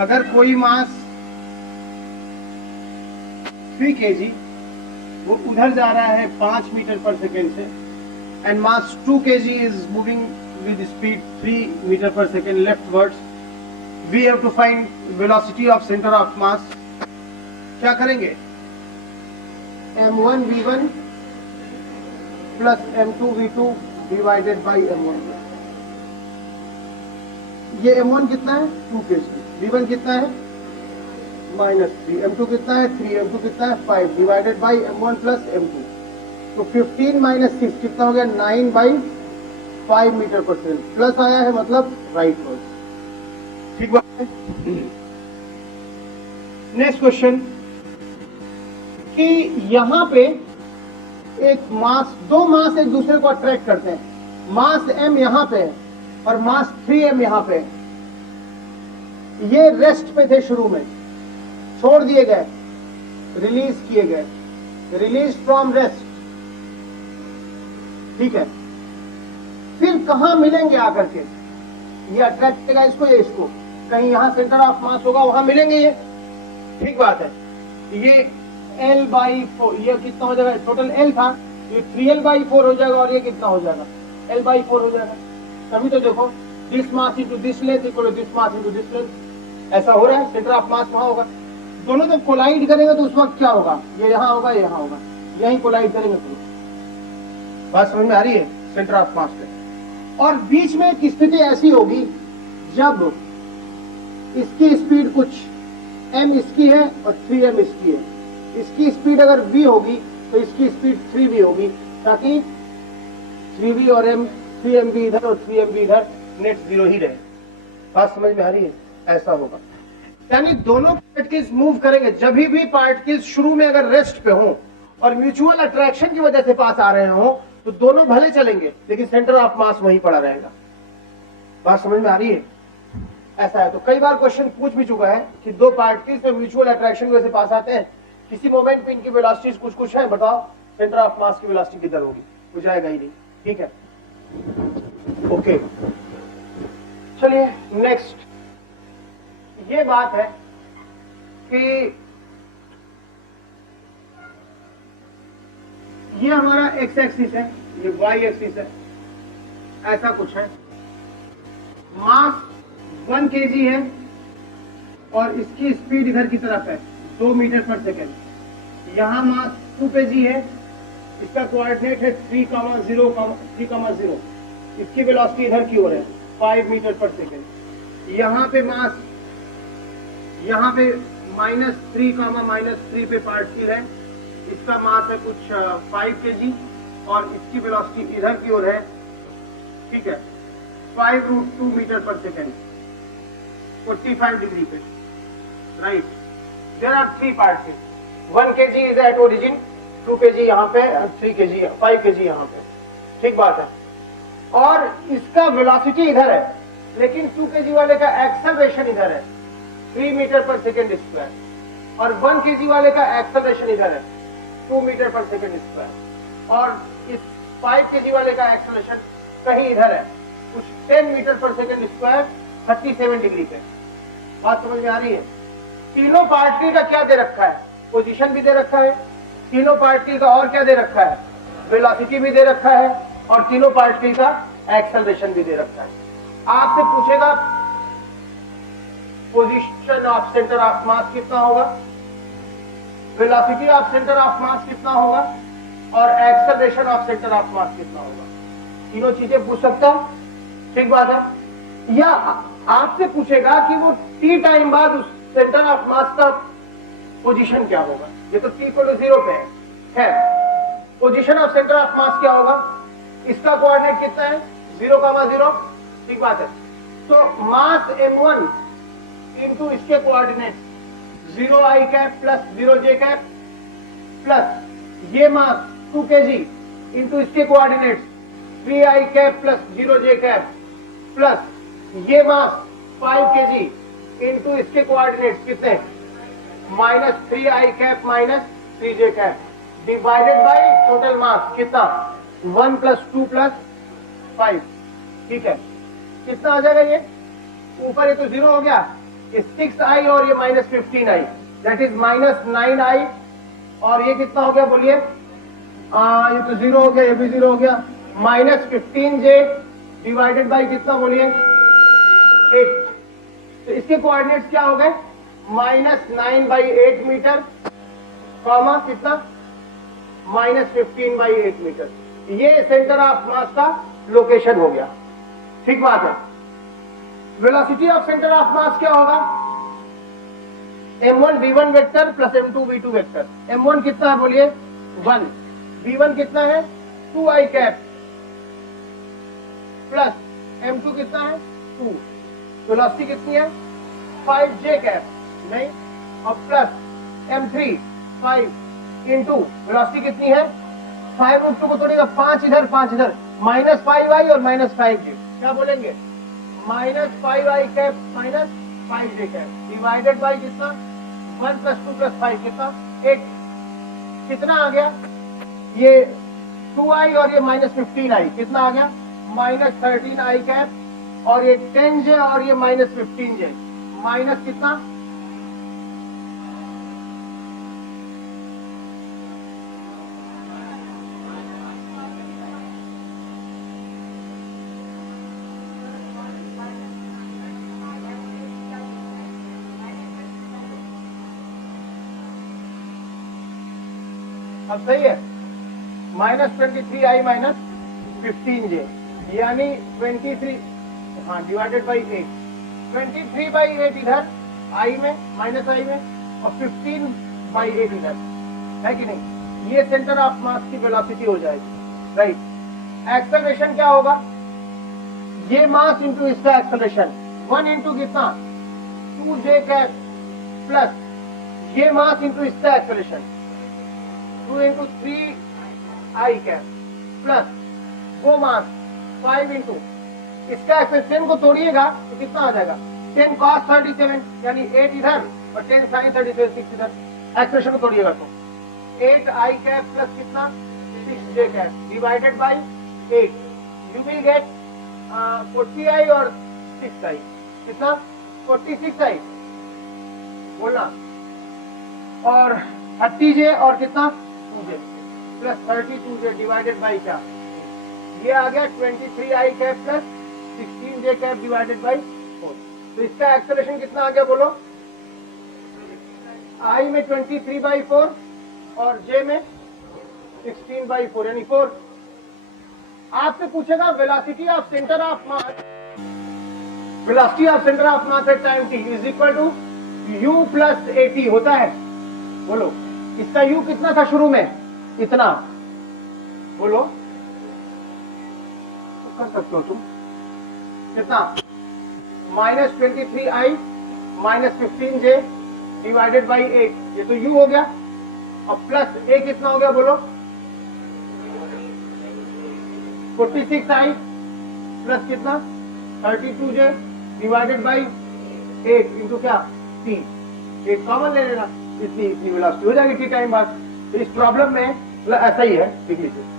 अगर कोई मास 3 kg वो उधर जा रहा है 5 मीटर पर सेकेंड से, and mass 2 kg is moving with speed 3 metre पर second leftwards, we have to find velocity of centre of mass. क्या करेंगे m1 v1 plus m2 v2 divided by m1। ये m1 कितना है 2 kg, v1 कितना है -3, m2 कितना है 3, m2 कितना है 5 divided by m1 plus m2, तो 15 माइनस 6 कितना हो गया 9/5 मीटर पर सेकेंड, प्लस आया है मतलब राइट वर्ड, ठीक बात है। नेक्स्ट क्वेश्चन कि यहां पे एक मास, दो मास एक दूसरे को अट्रैक्ट करते हैं, मास m यहां पे है और मास 3m यहां पे है। ये रेस्ट पे थे, शुरू में छोड़ दिए गए, रिलीज किए गए, रिलीज फ्रॉम रेस्ट, ठीक है। फिर कहां मिलेंगे आकर के, ये अट्रैक्ट करेगा इसको या इसको, कहीं यहां सेंटर ऑफ मास होगा वहां मिलेंगे ये, ठीक बात है। ये L/4, ये कितना हो जाएगा, टोटल L था, ये 3L/4 हो जाएगा, और ये कितना हो जाएगा L/4 हो जाएगा। तभी तो देखो this mass into this length equal to this mass into this length, ऐसा हो रहा है, सेंटर ऑफ मास वहां होगा। दोनों जब कोलाइड करेंगे तो उस वक्त क्या होगा, ये यहां होगा, ये यहां होगा, यहीं कोलाइड करेंगे तो। बात समझ में आ रही है, सेंटर ऑफ मास पे। और बीच में एक स्थिति ऐसी होगी जब इसकी स्पीड कुछ m इसकी है और 3m इसकी है, इसकी स्पीड अगर v होगी तो इसकी स्पीड 3v होगी, ताकि 3v और m, 3m भी इधर और 3m भी इधर, नेट 0 ही रहे। बात समझ में आ रही है, ऐसा होगा। यानी दोनों पार्टिकल्स मूव करेंगे, जब भी पार्टिकल्स शुरू में अगर रेस्ट पे हो और म्यूचुअल अट्रैक्शन की वजह से पास आ रहे हो, तो दोनों भले चलेंगे लेकिन सेंटर ऑफ मास वहीं पड़ा रहेगा। बात समझ में आ रही है, ऐसा है। तो कई बार क्वेश्चन पूछ भी चुका है कि दो पार्टिकल्स में म्यूचुअल अट्रैक्शन की वजह से पास आते हैं, किसी मोमेंट पे इनकी वेलोसिटीज कुछ कुछ है, बताओ सेंटर ऑफ मास की वेलोसिटी किधर होगी, हो जाएगा ही नहीं, ठीक है। ओके चलिए नेक्स्ट, ये बात है कि ये हमारा एक्स एक्सिस है, ये वाई एक्सिस है, ऐसा कुछ है। मास 1 kg है और इसकी स्पीड इधर की तरफ है 2 मीटर पर सेकेंड। यहां मास 2 kg है, इसका कोऑर्डिनेट है 3,0,3,0, इसकी वेलोसिटी इधर की ओर है 5 मीटर पर सेकेंड। यहाँ पे मास, यहाँ पे -3 पे पार्टिकल है, इसका मास है कुछ 5 kg और इसकी वेलोसिटी इधर की ओर है, ठीक है, 5√2 मीटर पर सेकेंड, 45 डिग्री पे, right. There are 3 particle, 1 kg is at origin, 2 kg यहाँ पे, 3 kg, 5 kg यहाँ पे, ठीक बात है। और इसका वेलोसिटी इधर है, लेकिन 2 kg वाले का एक्सेलरेशन इधर है 3 मीटर पर सेकेंड स्क्वायर, और 1 kg वाले का एक्सेलरेशन इधर है 2 मीटर पर सेकेंड स्क्वायर, और इस 5 kg वाले का एक्सेलरेशन कहीं इधर है कुछ 10 मीटर पर सेकेंड स्क्वायर, 37 डिग्री पे। बात समझ में आ रही है? तीनों पार्टिकल का क्या दे रखा है, पोजीशन भी दे रखा है, तीनों पार्टिकल का और क्या दे रखा है, वेलोसिटी भी दे रखा है, और तीनों पार्टिकल का एक्सेलरेशन भी दे रखा है। आपसे पूछेगा पोजीशन ऑफ सेंटर ऑफ मास कितना होगा, वेलोसिटी ऑफ सेंटर ऑफ मास कितना होगा, और एक्सेलरेशन ऑफ सेंटर ऑफ मास कितना होगा। तीनों चीजें पूछ सकता है, ठीक बात है। या आपसे पूछेगा कि वो t टाइम बाद उस सेंटर ऑफ मास का पोजीशन क्या होगा। ये तो t को 0 पे है, position of centre of mass क्या होगा, इसका कोऑर्डिनेट कितना है 0,0, ठीक बात है। तो मास m1 इंटू इसके coordinate 0i cap plus 0j cap, plus ये मास 2 kg इंटू इसके coordinate 3i cap plus 0j cap, plus ये मास 5 kg इंटू इसके कोऑर्डिनेट कितने -3i cap minus 3j cap, divided by total mass कितना 1 + 2 + 5, ठीक है। कितना आ जाएगा, ये ऊपर ये तो 0 हो गया, ये 6i और ये -15i, दैट इज -9i, और ये कितना हो गया बोलिए, ये तो 0 हो गया, ये भी 0 हो गया, -15j डिवाइडेड बाय कितना बोलिए 8। तो इसके कोऑर्डिनेट्स क्या हो गए -9/8 मीटर, कॉमा कितना -15/8 मीटर। ये सेंटर ऑफ मास का लोकेशन हो गया, ठीक बात है। Velocity of centre of mass क्या होगा, m1 v1 vector plus m2 v2 vector. m1 कितना है बोलिए 1, v1 कितना है 2i कैप, प्लस m2 कितना है 2, वेलोसिटी कितनी है 5j कैप, नहीं, और प्लस m3 5 इंटू वेलोसिटी कितनी है 5√2 को तोड़ेगा 5 इधर 5 इधर, -5i और -5j, क्या बोलेंगे -5i cap minus 5j cap, divided by कितना 1 + 2 + 5 कितना 8, कितना आ गया ये 2i और ये -15i, कितना आ गया -13i कैप, और ये 10j और ये -15j, माइनस कितना अब सही है, -23i -15j, यानी 23, हाँ, डिवाइडेड बाई 8, 23/8 इधर i में -i में, और 15/8 इधर, है कि नहीं। ये सेंटर ऑफ मास की वेलोसिटी हो जाएगी, राइट। एक्सेलरेशन क्या होगा, ये मास इंटू इसका एक्सेलरेशन 1 इंटू कितना 2j कैप, प्लस ये मास इंटू इसका acceleration 2 into 3i cap, plus वो मास 5 इंटू इसका एक्सेलरेशन को तोड़िएगा तो कितना आ जाएगा 10 cos 37, यानी 8 इधर और 10 sin 37 6 इधर, एक्सप्रेशन को तोड़िएगा तो 8i कैप प्लस कितना 6j cap divided by 8 you will get 40i और 6i कितना 46i बोलना और 30j और कितना 2j plus 32j divided by क्या ये आ गया 23i cap plus 16j cap divided by 4 तो इसका एक्सेलरेशन कितना आ गया बोलो I में 23/4 और J में 16/4 यानी 4 आपसे पूछेगा velocity of centre of mass at time t is equal to u plus at होता है बोलो इसका u कितना था शुरू में इतना बोलो तो कर सकते हो तुम कितना -23i -15j डिवाइडेड बाई 8 ये तो u हो गया अब प्लस a कितना हो गया बोलो 46i प्लस कितना 32j डिवाइडेड बाई 8 इंटू क्या 3 एक कॉमन ले लेना इतनी वेलोसिटी हो जाएगी टी टाइम बाद तो इस प्रॉब्लम में ऐसा ही है लिख लीजिए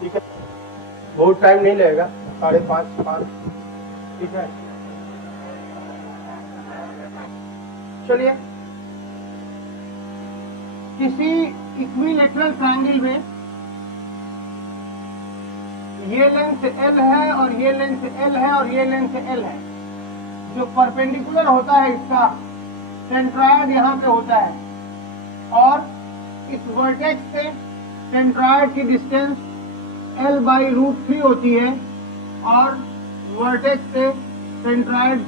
ठीक है बहुत टाइम नहीं लगेगा 5:30 ठीक है चलिए किसी इक्विलेटरल ट्रायंगल में ये लेंथ L है और ये लेंथ L है और ये लेंथ L है जो परपेंडिकुलर होता है इसका सेंट्रॉयड यहाँ पे होता है और इस वर्टेक्स से सेंट्रॉयड की डिस्टेंस L/√3 होती है और वर्टेक्स से सेंट्रॉयड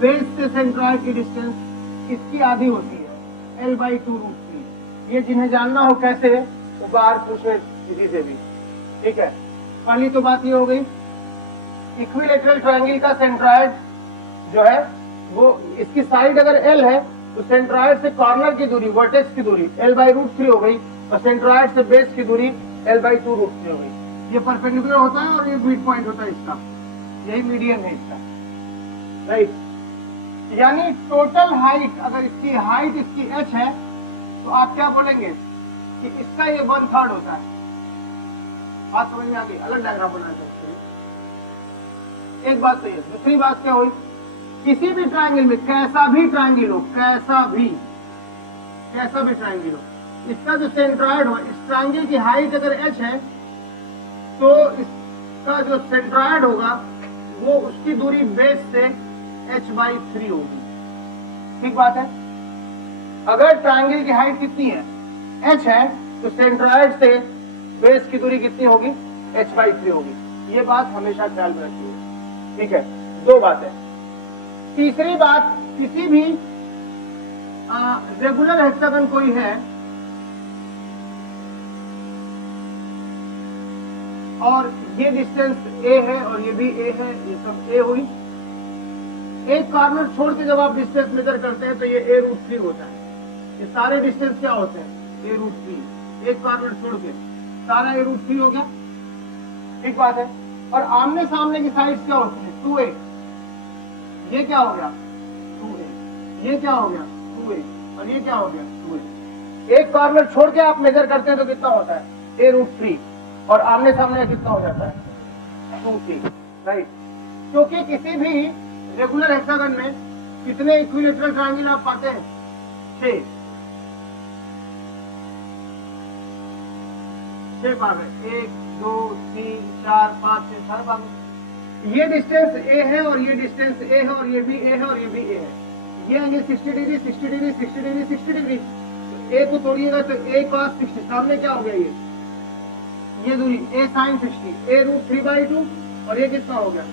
बेस से सेंट्रॉयड की डिस्टेंस इसकी आधी होती है L/2√3 ये जिन्हें जानना हो कैसे वो बाहर पूछे किसी से भी ठीक है पहली तो बात ये हो गई इक्विलेटरल ट्रायंगल का सेंट्रॉयड जो है वो इसकी साइड अगर L है तो सेंट्रॉयड से कॉर्नर की दूरी वर्टेक्स की दूरी L/√3 हो गई और सेंट्रॉयड से बेस की दूरी L/2√3 हो गई ये परपेंडिकुलर होता है और ये मिड पॉइंट होता है इसका यही मीडियन है इसका राइट यानी टोटल हाइट अगर इसकी हाइट इसकी h है तो आप क्या बोलेंगे कि इसका ये 1/3 होता है बात समझ में आ गई अलग डायग्राम बना सकते एक बात तो ये दूसरी बात क्या हुई किसी भी ट्रायंगल में कैसा भी ट्रायंगल हो कैसा भी ट्रायंगल हो इसका जो सेंट्रॉयड हो इस ट्रायंगल की हाइट अगर h है तो इसका जो सेंट्रॉयड होगा वो उसकी दूरी बेस से h/3 होगी ठीक बात है अगर ट्रायंगल की हाइट कितनी है h है तो सेंट्रॉयड से बेस की दूरी कितनी होगी h/3 होगी ये बात हमेशा ख्याल में रखिए ठीक है दो बातें तीसरी बात किसी भी रेगुलर हेक्सागन कोई है और ये डिस्टेंस a है और ये भी a है ये सब a हुई एक कॉर्नर छोड़ के जब आप डिस्टेंस मेजर करते हैं तो ये a√3 होता है ये सारे डिस्टेंस क्या होते हैं a√3 एक कॉर्नर छोड़ के सारा a√3 हो गया ठीक बात है और आमने सामने की साइड्स क्या होती है 2a ये क्या हो गया 2a ये क्या हो गया 2a और ये क्या हो गया 2a एक कॉर्नर छोड़ के आप मेजर करते हैं तो कितना होता है a√3 और आमने सामने कितना हो जाता है 2c राइट क्योंकि किसी भी रेगुलर हेक्सागन में कितने इक्विलेटरल ट्रायंगल आप पाते हैं 6 भाग है 1 2 3 4 5 6 7 भाग ये डिस्टेंस a है और ये डिस्टेंस a है और ये भी a है और ये भी a है ये angle 60 degree 60 degree 60 degree 60 degree. A को तोड़िएगा तो ए cos 60, सामने क्या हो गया ये दूरी ए sin 60, ए √3/2 और ये कितना हो गया।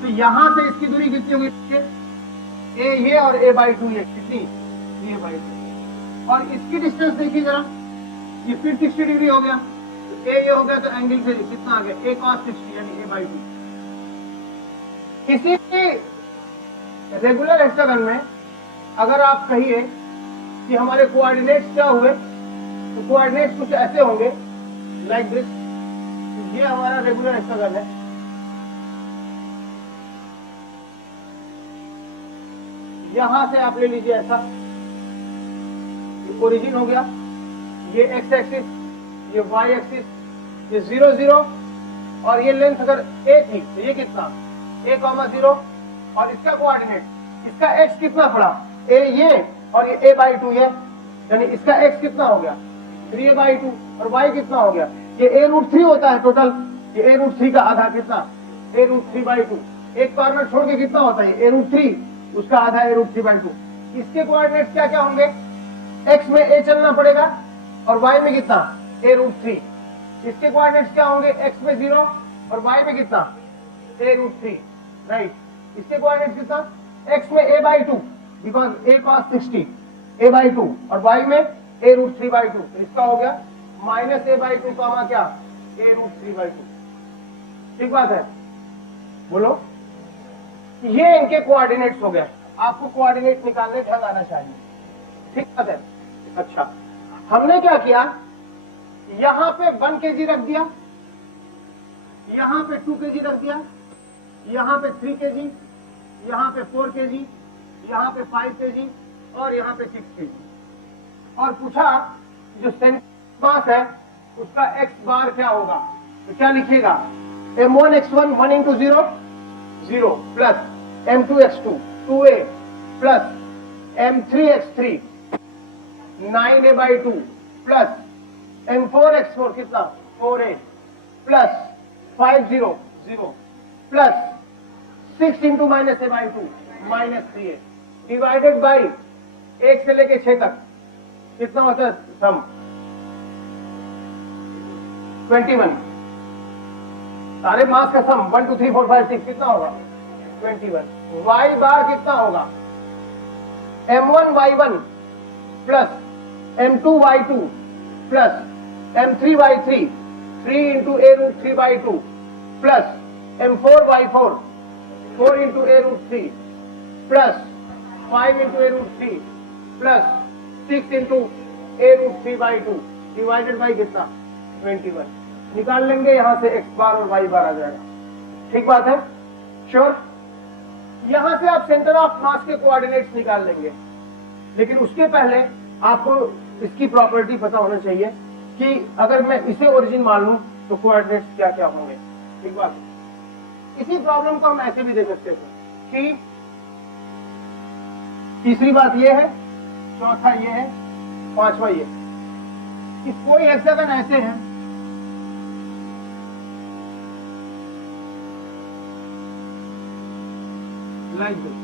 तो यहां से इसकी दूरी कितनी होगी, ए ये और a/2 ये कितनी, a/2। और इसकी डिस्टेंस देखिए जरा, ये फिर 60 डिग्री हो गया, तो ए ये हो गया, तो एंगल से कितना आ गया, a cos 60 यानी a/2। किसी भी रेगुलर हेक्सागन में अगर आप कहिए कि हमारे कोऑर्डिनेट्स क्या हुए, तो कोऑर्डिनेट्स कुछ ऐसे होंगे लाइक दिस। ये हमारा रेगुलर हेक्सागन है, यहां से आप ले लीजिए ऐसा, ये ओरिजिन हो गया, ये एक्स एक्सिस, ये वाई एक्सिस, ये 0 0 और ये लेंथ अगर a थी तो ये कितना a,0 और इसका कोऑर्डिनेट, इसका x कितना पड़ा, a ये और ये a/2 ये, यानी इसका x कितना हो गया 3a/2 और y कितना हो गया, ये a√3 होता है टोटल, ये a√3 का आधा कितना a√3/2, एक कॉर्नर छोड़ के कितना होता है a√3, उसका आधा a√3/2। इसके कोऑर्डिनेट्स क्या क्या होंगे, x में a चलना पड़ेगा और y में कितना a√3। इसके कोऑर्डिनेट्स क्या होंगे, x में 0 और y में कितना a√3, राइट। इसके कोऑर्डिनेट्स कितना, x में a/2 because a cos 60 a/2 और y में a√3/2, तो इसका हो गया -a/2 कॉमा क्या a√3/2। ठीक बात है, बोलो। ये इनके कोऑर्डिनेट्स हो गए, आपको कोऑर्डिनेट निकालने ढंग आना चाहिए। ठीक बात है। अच्छा, हमने क्या किया, यहां पे 1 kg रख दिया, यहां पे 2 kg रख दिया, यहां पे 3 kg, यहां पे 4 kg, यहां पे 5 kg और यहां पे 6 kg, और पूछा जो सेंटर मास है उसका x बार क्या होगा, तो क्या लिखिएगा, m1x1 1 into 0 0 plus m2x2 2a plus m3x3 9a/2 plus m4x4 कितना 4a plus 5 0 0 plus 6 into -a/2 -3a divided by 1 से लेके 6 तक कितना होता है सम 21। सारे मास का सम 1 2 3 4 5 6 कितना होगा 21। y बार कितना होगा m1y1 plus m2y2 plus m3y3 3 into a√3/2 plus m4y4 4 into a√3 plus 5 into a√3 plus 6 into a√3/2 divided by कितना 21। निकाल लेंगे यहां से x बार और y बार आ जाएगा। ठीक बात है, श्योर। यहां से आप सेंटर ऑफ मास के कोऑर्डिनेट्स निकाल लेंगे, लेकिन उसके पहले आपको इसकी प्रॉपर्टी पता होना चाहिए कि अगर मैं इसे ओरिजिन मान लूं तो कोऑर्डिनेट्स क्या क्या होंगे। ठीक बात। इसी प्रॉब्लम को हम ऐसे भी दे सकते थे कि तीसरी बात यह है, चौथा ये है, पांचवा ये कि कोई हेक्सागन ऐसे हैं लाइक दिस,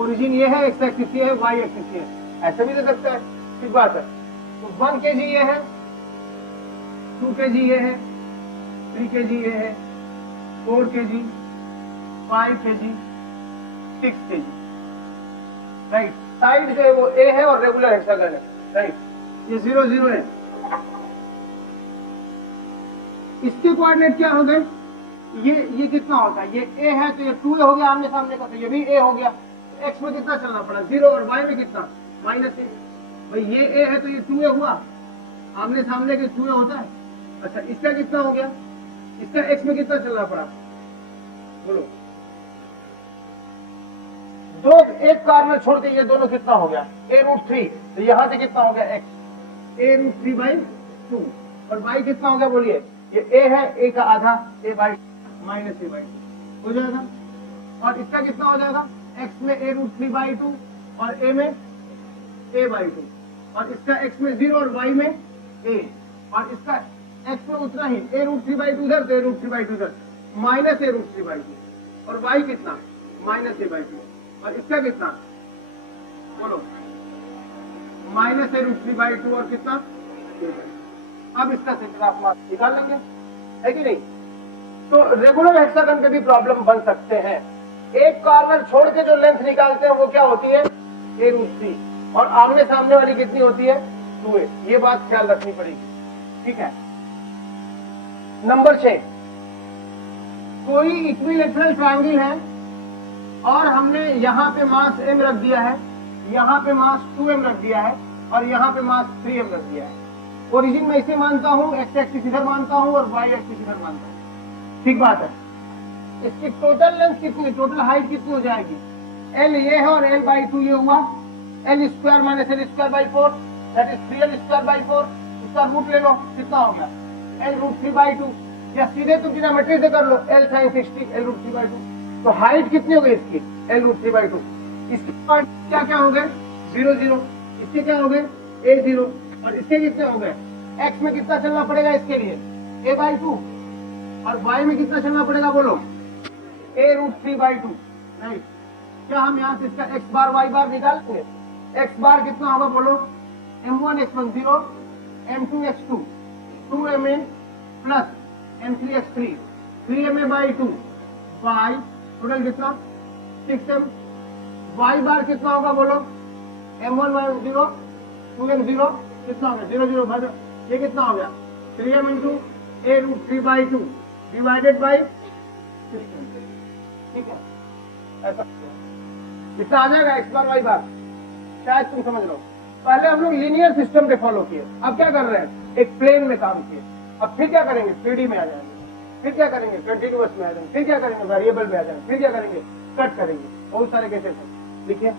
ओरिजिन ये है, एक्स एक्सिस ये है, वाई एक्सिस ये है, ऐसे भी दे सकता है। ठीक बात है। तो 1 kg ये है, 2 kg ये है, 3 kg ये है, 4 kg 5 kg 6 kg, right. Side जो है वो ए है और रेगुलर हेक्सागन है, राइट। ये 0 0 है। इसके कोऑर्डिनेट क्या हो गए, ये कितना होता है, ये ए है तो ये 2a हो गया आमने सामने का, तो ये भी ए हो गया। एक्स में कितना चलना पड़ा 0 और वाई में कितना -a। भाई ये ए है तो ये 2a हुआ, आमने सामने के 2a होता है। अच्छा, इसका कितना हो गया, इसका एक्स में कितना चलना पड़ा, बोलो। दो एक कॉर्नर छोड़ के ये दोनों कितना हो गया a√3, तो यहां से कितना हो गया x a√3/2 और y कितना हो गया बोलिए, ये a है, a का आधा a/2 -a/2 हो जाएगा। और इसका कितना हो जाएगा, x में a√3/2 और a में a/2 और इसका x में 0 और y में a और इसका x में उतना ही a√3/2 इधर तो a√3/2 इधर -a√3/2 और y कितना माइनस ए बाई टू, और इसका कितना बोलो minus A root three by two, और कितना अब इसका सेंटर ऑफ मास निकाल लेंगे, है कि नहीं। तो रेगुलर हेक्सागन के भी प्रॉब्लम बन सकते हैं। एक कॉर्नर छोड़ के जो लेंथ निकालते हैं वो क्या होती है ए रूट थ्री, और आमने सामने वाली कितनी होती है 2a। ये बात ख्याल रखनी पड़ेगी, ठीक है। नंबर 6, कोई इक्विलेटरल ट्रायंगल है और हमने यहाँ पे मास m रख दिया है, यहाँ पे मास 2m रख दिया है, और यहाँ पे मास 3m रख दिया है। ओरिजिन में इसे मानता हूँ, एक्स एक्सिस इधर मानता हूँ और वाई एक्सिस इधर मानता हूँ, ठीक बात है। इसकी टोटल लेंथ कितनी, टोटल हाइट कितनी हो जाएगी, l ये है और l बाई 2 ये हुआ, l square minus l square by 4 that is 3l square by 4। इसका रूट ले लो, कितना हो गया l रूट 3 बाई 2, या सीधे तो जियोमेट्री से कर लो l sin 60 l root 3 by 2। तो हाइट कितनी हो गई इसकी l रूट 3 बाई 2। इसके पार्ट क्या क्या हो गए 0 0, इसके क्या हो गए a 0, और इसके कितने हो गए x में कितना चलना पड़ेगा इसके लिए a बाई 2, और y में कितना चलना पड़ेगा बोलो a रूट 3 बाई 2। नहीं, क्या हम यहाँ से इसका x बार y बार निकाल लेंगे। x बार कितना होगा बोलो m1 x1 0, m2 x2 2ma plus m3 x3 3ma by 2 y total कितना 6m। y बार कितना होगा बोलो m1 y0 2m 0 कितना हो गया 0 0 भाग, ये कितना हो गया 3m into a root 3 by 2 divided by 6m, ठीक है। ऐसा कितना आ जाएगा x बार y बार, शायद तुम समझ लो। पहले हम लोग लीनियर सिस्टम पे फॉलो किए, अब क्या कर रहे हैं एक प्लेन में काम किए। अब फिर क्या करेंगे 3D में आ जाएंगे, फिर क्या करेंगे कंटिन्यूअस में आ जाएंगे, फिर क्या करेंगे वेरिएबल में आ जाएंगे, फिर क्या करेंगे कट करेंगे, बहुत सारे केसेस हैं। लिखिए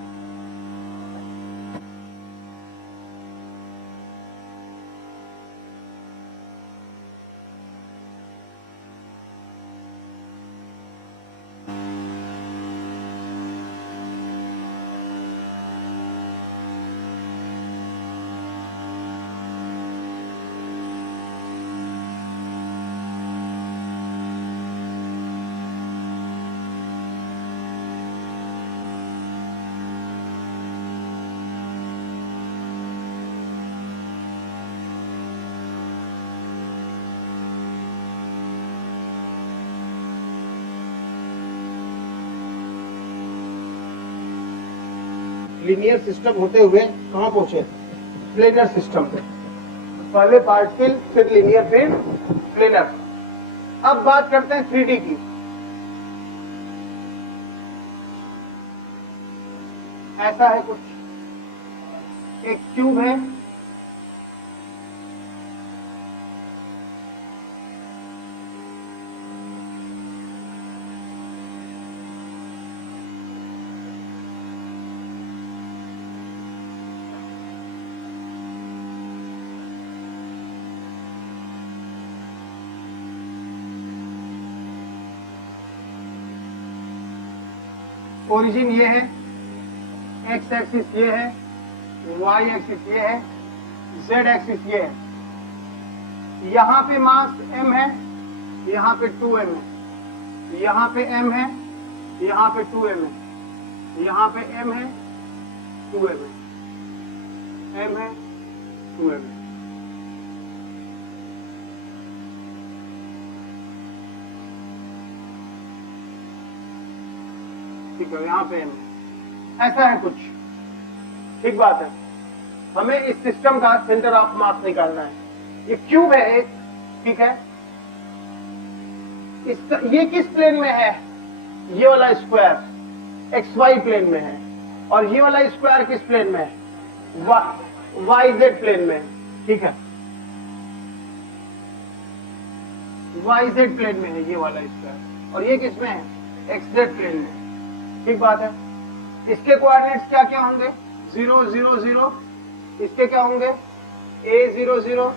लीनियर सिस्टम होते हुए कहां पहुंचे प्लेनर सिस्टम पे। पहले पार्टिकल फिर लीनियर फिर प्लेनर। अब बात करते हैं 3D की। ऐसा है कुछ, एक क्यूब है, ओरिजिन ये है, एक्स एक्सिस ये है, वाई एक्सिस ये है, जेड एक्सिस ये है। यहाँ पे मास m है, यहाँ पे 2m है, यहाँ पे m है, यहाँ पे 2m है, यहाँ पे m है 2m है, m है 2m है। ठीक है, यहाँ पे ऐसा है कुछ, ठीक बात है। हमें इस सिस्टम का सेंटर ऑफ मास निकालना है। ये क्यूब है एक, ठीक है। ये किस प्लेन में है, ये वाला स्क्वायर एक्स वाई प्लेन में है, और ये वाला स्क्वायर किस प्लेन में है वाई जेड प्लेन में है, ठीक है। वाई जेड प्लेन में है ये वाला स्क्वायर, और ये किस में है एक्स जेड प्लेन में, ठीक बात है। इसके कोऑर्डिनेट्स क्या क्या होंगे 0 0 0, इसके क्या होंगे a 0 0,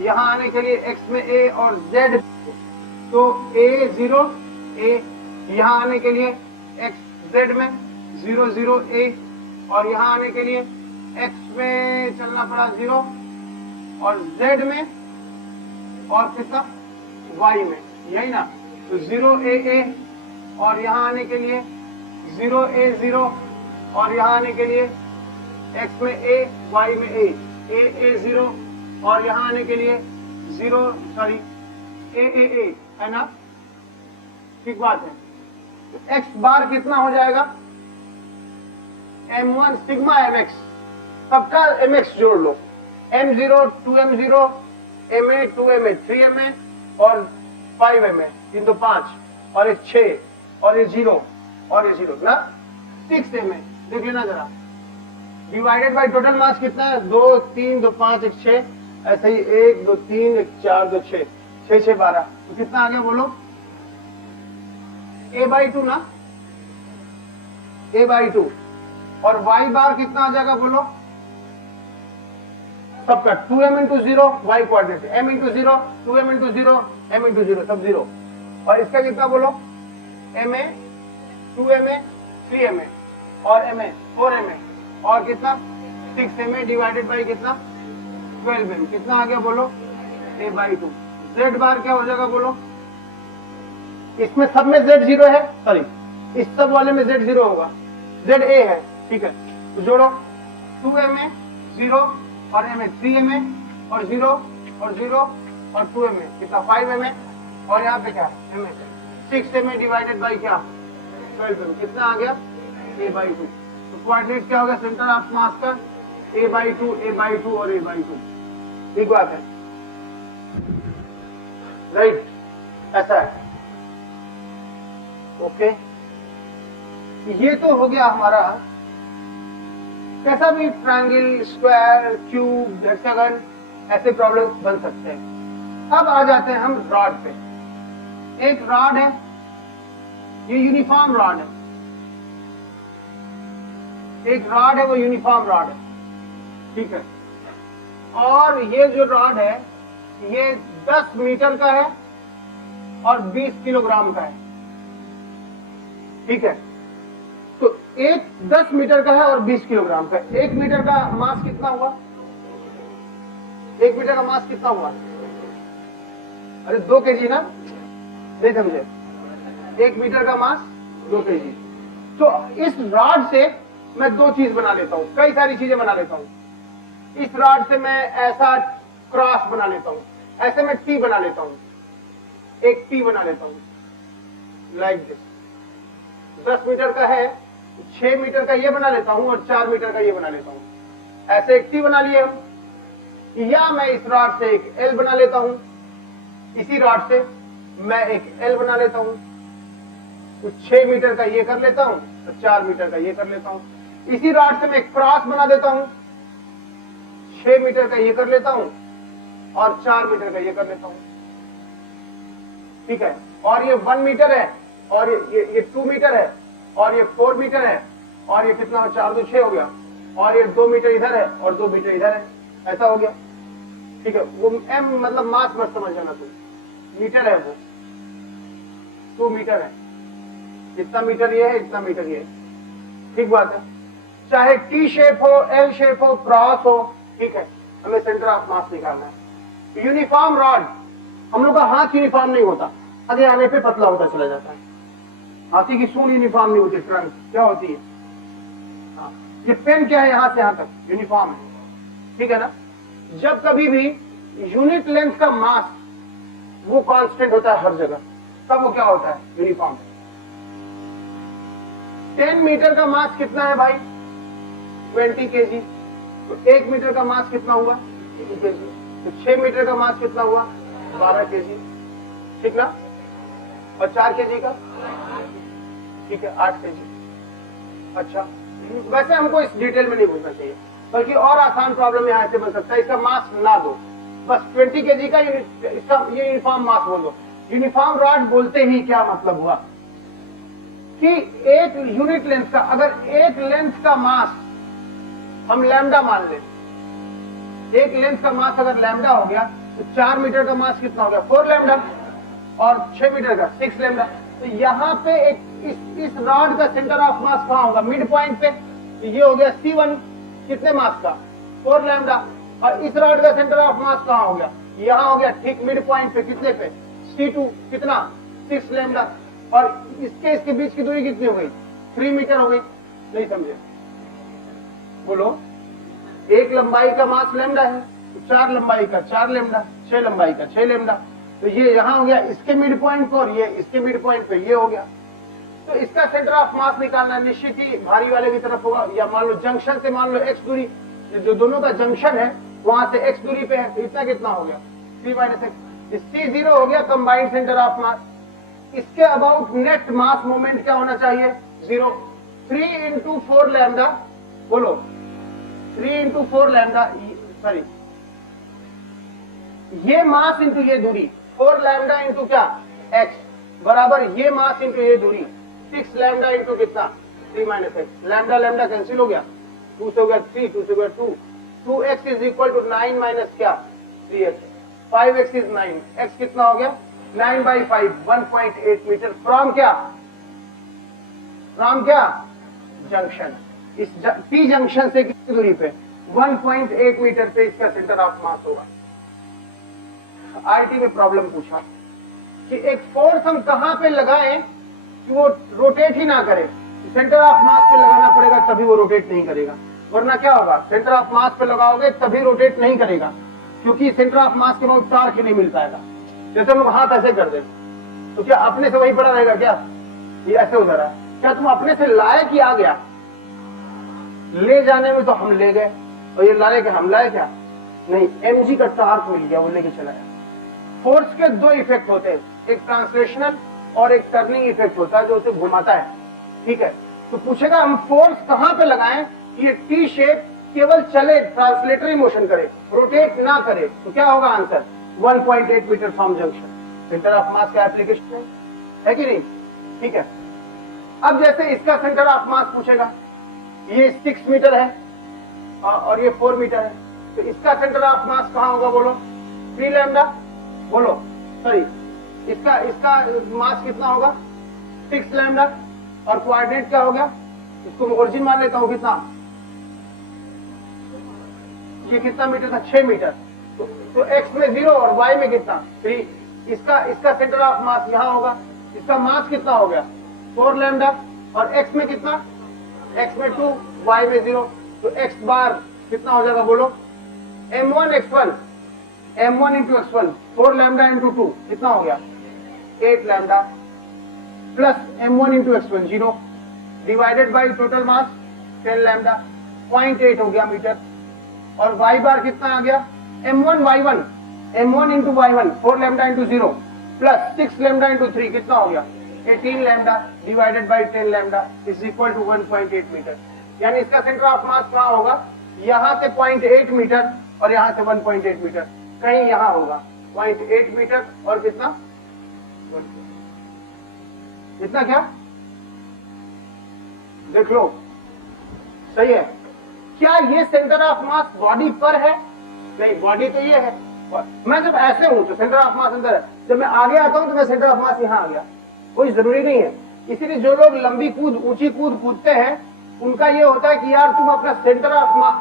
यहाँ आने के लिए x में a और z, तो a 0 a, यहाँ आने के लिए x z में 0 0 a, और यहाँ आने के लिए x में चलना पड़ा 0 और z में और कितना y में, यही ना। तो 0 a a, और यहाँ आने के लिए 0 और यहाँ आने के लिए x में a, y में a 0 और यहाँ आने के लिए 0 सॉरी a है ना, ठीक बात है। तो x बार कितना हो जाएगा, m1 सिग्मा mx, सबका mx जोड़ लो, m0 2m0 ma 2ma 3ma और 5ma 3 तो 5 और एक 6 और ये 0 और ये 0 ना 6ma, देख लेना जरा, डिवाइडेड बाय टोटल मास कितना है, 2 3 2 5 1 6, ऐसे ही 1 2 3 1 4 2 6 6 6 12, तो कितना आ गया बोलो, a/2 ना, a/2 और y बार कितना आ जाएगा बोलो, सबका 2m into 0 y coordinate, m into 0 2m into 0 m into 0 सब 0 और इसका कितना बोलो, ma 2ma 3ma और ma 4ma और कितना 6ma डिवाइडेड बाई कितना 12m, कितना आ गया बोलो a/2। z बार क्या हो जाएगा बोलो, इसमें सब में z 0 है, सॉरी इस सब वाले में z 0 होगा, z a है, ठीक है, तो जोड़ो 2ma 0 और ma 3ma और 0 और 0 और 2ma कितना 5ma और यहाँ पे क्या ma 6ma डिवाइडेड बाई क्या 12, कितना आ गया a/2। तो कोऑर्डिनेट क्या होगा सेंटर ऑफ मास का, a/2 और a/2, ठीक बात है, राइट, ऐसा है, ओके। ये तो हो गया हमारा कैसा भी ट्रायंगल, स्क्वायर, क्यूब, हेक्सागन, ऐसे प्रॉब्लम बन सकते हैं। अब आ जाते हैं हम रॉड पे। एक रॉड है, ये यूनिफॉर्म रॉड है, एक रॉड है वो यूनिफॉर्म रॉड है, ठीक है, और ये जो रॉड है ये 10 मीटर का है और 20 किलोग्राम का है, ठीक है, तो एक 10 मीटर का है और 20 किलोग्राम का है। 1 मीटर का मास कितना हुआ, 1 मीटर का मास कितना हुआ, अरे 2 केजी ना, नहीं समझे, 1 मीटर का मास 2 केजी। तो इस रॉड से मैं 2 चीज बना लेता हूं, कई सारी चीजें बना लेता हूं। इस रॉड से मैं ऐसा क्रॉस बना लेता हूं, ऐसे मैं टी बना लेता हूं, एक टी बना लेता हूं लाइक दिस, 10 मीटर का है, 6 मीटर का ये बना लेता हूं और 4 मीटर का ये बना लेता हूं, ऐसे एक टी बना लिए हम। या मैं इस रॉड से एक एल बना लेता हूं, इसी रॉड से मैं एक एल बना लेता हूं, तो 6 मीटर का ये कर लेता हूं तो 4 मीटर का ये कर लेता हूं। इसी रॉड से मैं एक क्रॉस बना देता हूं, 6 मीटर का ये कर लेता हूं और 4 मीटर का ये कर लेता हूं, ठीक है, और ये 1 मीटर है और ये 2 मीटर है और ये 4 मीटर है और ये कितना 4 2 6 हो गया और ये 2 मीटर इधर है और 2 मीटर इधर है, ऐसा हो गया, ठीक है। वो m मतलब मास मत समझ जाना, तुम मीटर है, वो 2 मीटर है, इतना मीटर ये है, इतना मीटर ये है, ठीक बात है। चाहे टी शेप हो, एल शेप हो, क्रॉस हो, ठीक है, हमें सेंटर ऑफ मास निकालना है। यूनिफॉर्म रॉड, हम लोग का हाथ यूनिफॉर्म नहीं होता, आगे आने पे पतला होता चला जाता है, हाथी की सूंड यूनिफॉर्म नहीं होती, ट्रंक क्या होती है, हाँ, ये पेन क्या है, यहां से यहां तक यूनिफॉर्म है, ठीक है ना। जब कभी भी यूनिट लेंथ का मास वो कांस्टेंट होता है हर जगह, तब वो क्या होता है, यूनिफॉर्म। 10 मीटर का मास कितना है भाई, 20 केजी, तो 1 मीटर का मास कितना हुआ, 2 केजी, तो 6 मीटर का मास कितना हुआ, 12 केजी, ठीक ना, और 4 केजी का, ठीक है, 8 केजी। अच्छा, वैसे हमको इस डिटेल में नहीं पूछना चाहिए, बल्कि और आसान प्रॉब्लम यहाँ ऐसे बन सकता है, इसका मास ना दो, बस 20 केजी का इसका ये यूनिफॉर्म मास बोल दो। यूनिफॉर्म रॉड बोलते ही क्या मतलब हुआ कि एक यूनिट लेंथ का, अगर एक लेंथ का मास हम लैम्डा मान लें, एक लेंथ का मास अगर लैम्डा हो गया तो 4 मीटर का मास कितना हो गया, 4 लैम्डा, और 6 मीटर का 6 लैम्डा। तो यहाँ पे एक इस रॉड का सेंटर ऑफ मास कहाँ होगा, मिड पॉइंट पे, तो ये हो गया C1 कितने मास का, 4 लैम्डा, और इस रॉड का सेंटर ऑफ मास कहाँ हो गया, यहाँ हो गया ठीक मिड पॉइंट पे, कितने पे, C2 कितना 6 लैम्डा, और इसके बीच की दूरी कितनी हो गई 3 मीटर हो गई, नहीं समझे? बोलो, एक लंबाई का मास लैम्डा है, तो 4 लंबाई का 4 लैम्डा, 6 लंबाई का 6 लैम्डा, तो ये यहां हो गया इसके मिड पॉइंट पर, और ये इसके मिड पॉइंट पे ये हो गया। तो इसका सेंटर ऑफ मास निकालना निश्चित ही भारी वाले की तरफ होगा, या मान लो जंक्शन से मान लो x दूरी, जो दोनों का जंक्शन है वहां से x दूरी पे है, तो इतना कितना हो गया 3 - x, C0 हो गया कंबाइंड सेंटर ऑफ मास। इसके अबाउट नेट मास मोमेंट क्या होना चाहिए 0। 3 × 4 लैम्डा, बोलो 3 × 4 लैम्डा, सॉरी ये मास इंटू ये दूरी, 4 लैम्डा इंटू क्या x बराबर ये मास इंटू ये दूरी 6 लैम्डा इंटू कितना 3 - x। लैम्डा लैम्डा कैंसिल हो गया, 2 से हो गया 3, 2 से हो गया 2, 2x is equal to 9 minus क्या 3x, 5x इज 9, x कितना हो गया 9/5, 1.8 मीटर फ्रॉम क्या, फ्रॉम क्या जंक्शन। इस P जंक्शन से कितनी दूरी पे 1.8 मीटर पे इसका सेंटर ऑफ मास होगा। आईटी में प्रॉब्लम पूछा कि एक फोर्स हम कहां पे लगाएं कि वो रोटेट ही ना करे, सेंटर ऑफ मास पे लगाना पड़ेगा तभी वो रोटेट नहीं करेगा, वरना क्या होगा सेंटर ऑफ मास पे लगाओगे तभी रोटेट नहीं करेगा, क्योंकि सेंटर ऑफ मास के बहुत टार्क नहीं मिल पाएगा। जैसे हम लोग हाथ ऐसे कर दे तो क्या अपने से वही पड़ा रहेगा क्या, ये ऐसे हो जा रहा है, क्या तुम अपने से लाए कि आ गया, ले जाने में तो हम ले गए और ये लाए कि हम लाए क्या नहीं, mg का टार्क मिल गया वो लेके चला गया। फोर्स के 2 इफेक्ट होते हैं, एक ट्रांसलेशनल और एक टर्निंग इफेक्ट होता है जो उसे घुमाता है, ठीक है। तो पूछेगा हम फोर्स कहां पे लगाएं कि ये टी शेप केवल चले, ट्रांसलेटरी मोशन करे, रोटेट ना करे, तो क्या होगा answer 1.8 metre from junction, centre of mass का एप्लीकेशन है कि नहीं, ठीक है। अब जैसे इसका सेंटर ऑफ मास पूछेगा, ये 6 मीटर है और ये 4 मीटर है, तो इसका सेंटर ऑफ मास कहां होगा बोलो 3 लैम्डा, बोलो सॉरी इसका मास कितना होगा 6 लैम्डा, और कोऑर्डिनेट क्या हो गया, इसको मैं ओरिजिन मान लेता हूं, कितना ये कितना मीटर था 6 मीटर, तो x में 0 और y में कितना 3, इसका सेंटर ऑफ मास यहां होगा, इसका मास कितना हो गया 4 लैम्डा, और x में कितना, x में 2, y में 0, तो x बार कितना हो जाएगा बोलो m1 x1, m1 into x1 4 lambda into 2 कितना हो गया 8 lambda, plus m1 into x1 0 divided by total mass 10 lambda, 0.8 हो गया मीटर, और y बार कितना आ गया m1 y1, m1 into y1 4 lambda into 0 plus 6 lambda into 3 कितना हो गया 18 lambda divided by 10 lambda is equal to 1.8 metre. यानी इसका सेंटर ऑफ मास कहां होगा, यहां से 0.8 मीटर और यहां से 1.8 मीटर, कहीं यहां होगा 0.8 मीटर और कितना इतना, क्या देख लो सही है। क्या ये सेंटर ऑफ मास बॉडी पर है, नहीं बॉडी तो ये है, मैं जब ऐसे हूं तो सेंटर ऑफ मास अंदर है, जब मैं आगे आता हूं तो मैं सेंटर ऑफ मास यहां आ गया, कोई जरूरी नहीं है। इसीलिए जो लोग लंबी कूद ऊंची कूद कूदते हैं उनका ये होता है कि यार तुम अपना सेंटर ऑफ मास,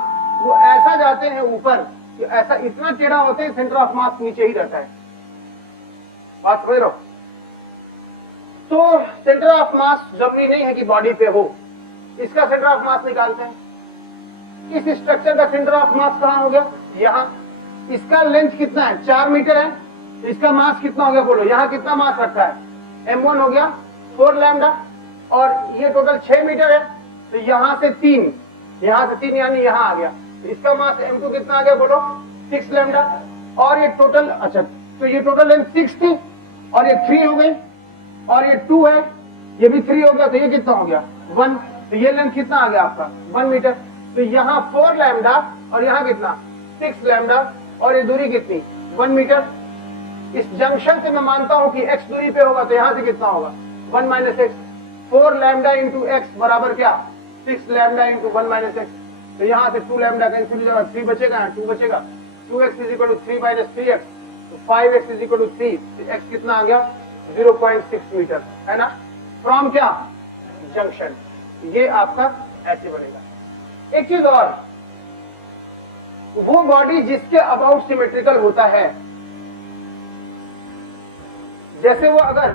वो ऐसा जाते हैं ऊपर कि ऐसा इतना टेढ़ा होते हैं सेंटर ऑफ मास नीचे ही रहता है, बात समझ रहे हो। तो सेंटर ऑफ मास जरूरी नहीं है कि बॉडी पे हो, इसका सेंटर ऑफ मास निकालते हैं। इस स्ट्रक्चर का सेंटर ऑफ मास कहां हो गया यहां, इसका लेंथ कितना है 4 मीटर है, तो इसका मास कितना हो गया बोलो, यहां कितना मास रखा है m1 हो गया 4 लैम्डा, और ये टोटल 6 मीटर है, तो यहां से 3 यानी यहां आ गया, तो इसका मास m2 कितना आ गया बोलो 6 लैम्डा, और ये टोटल, अच्छा तो ये टोटल लेंथ 6 थी और ये 3 हो गई, और ये 2 है, ये भी 3 हो गया, तो ये कितना हो गया 1, तो ये लेंथ कितना आ गया आपका 1 मीटर, तो यहाँ 4 लैम्डा और यहाँ कितना 6 लैम्डा, और ये दूरी कितनी 1 मीटर। इस जंक्शन से मैं मानता हूं कि x दूरी पे होगा, तो यहाँ से कितना होगा 1 minus x, 4 lambda into x बराबर क्या 6 लैम्डा इंटू 1 माइनस एक्स, तो यहाँ से 2 लैम्डा कैंसिल हो जाएगा, 3 बचेगा, 2 बचेगा, 2x is equal to 3 minus 3x, तो 5x इज इक्वल टू 3, तो x कितना आ गया 0.6 मीटर, है ना, फ्रॉम क्या जंक्शन। ये आपका ऐसे बनेगा। एक चीज और, वो बॉडी जिसके अबाउट सिमेट्रिकल होता है, जैसे वो अगर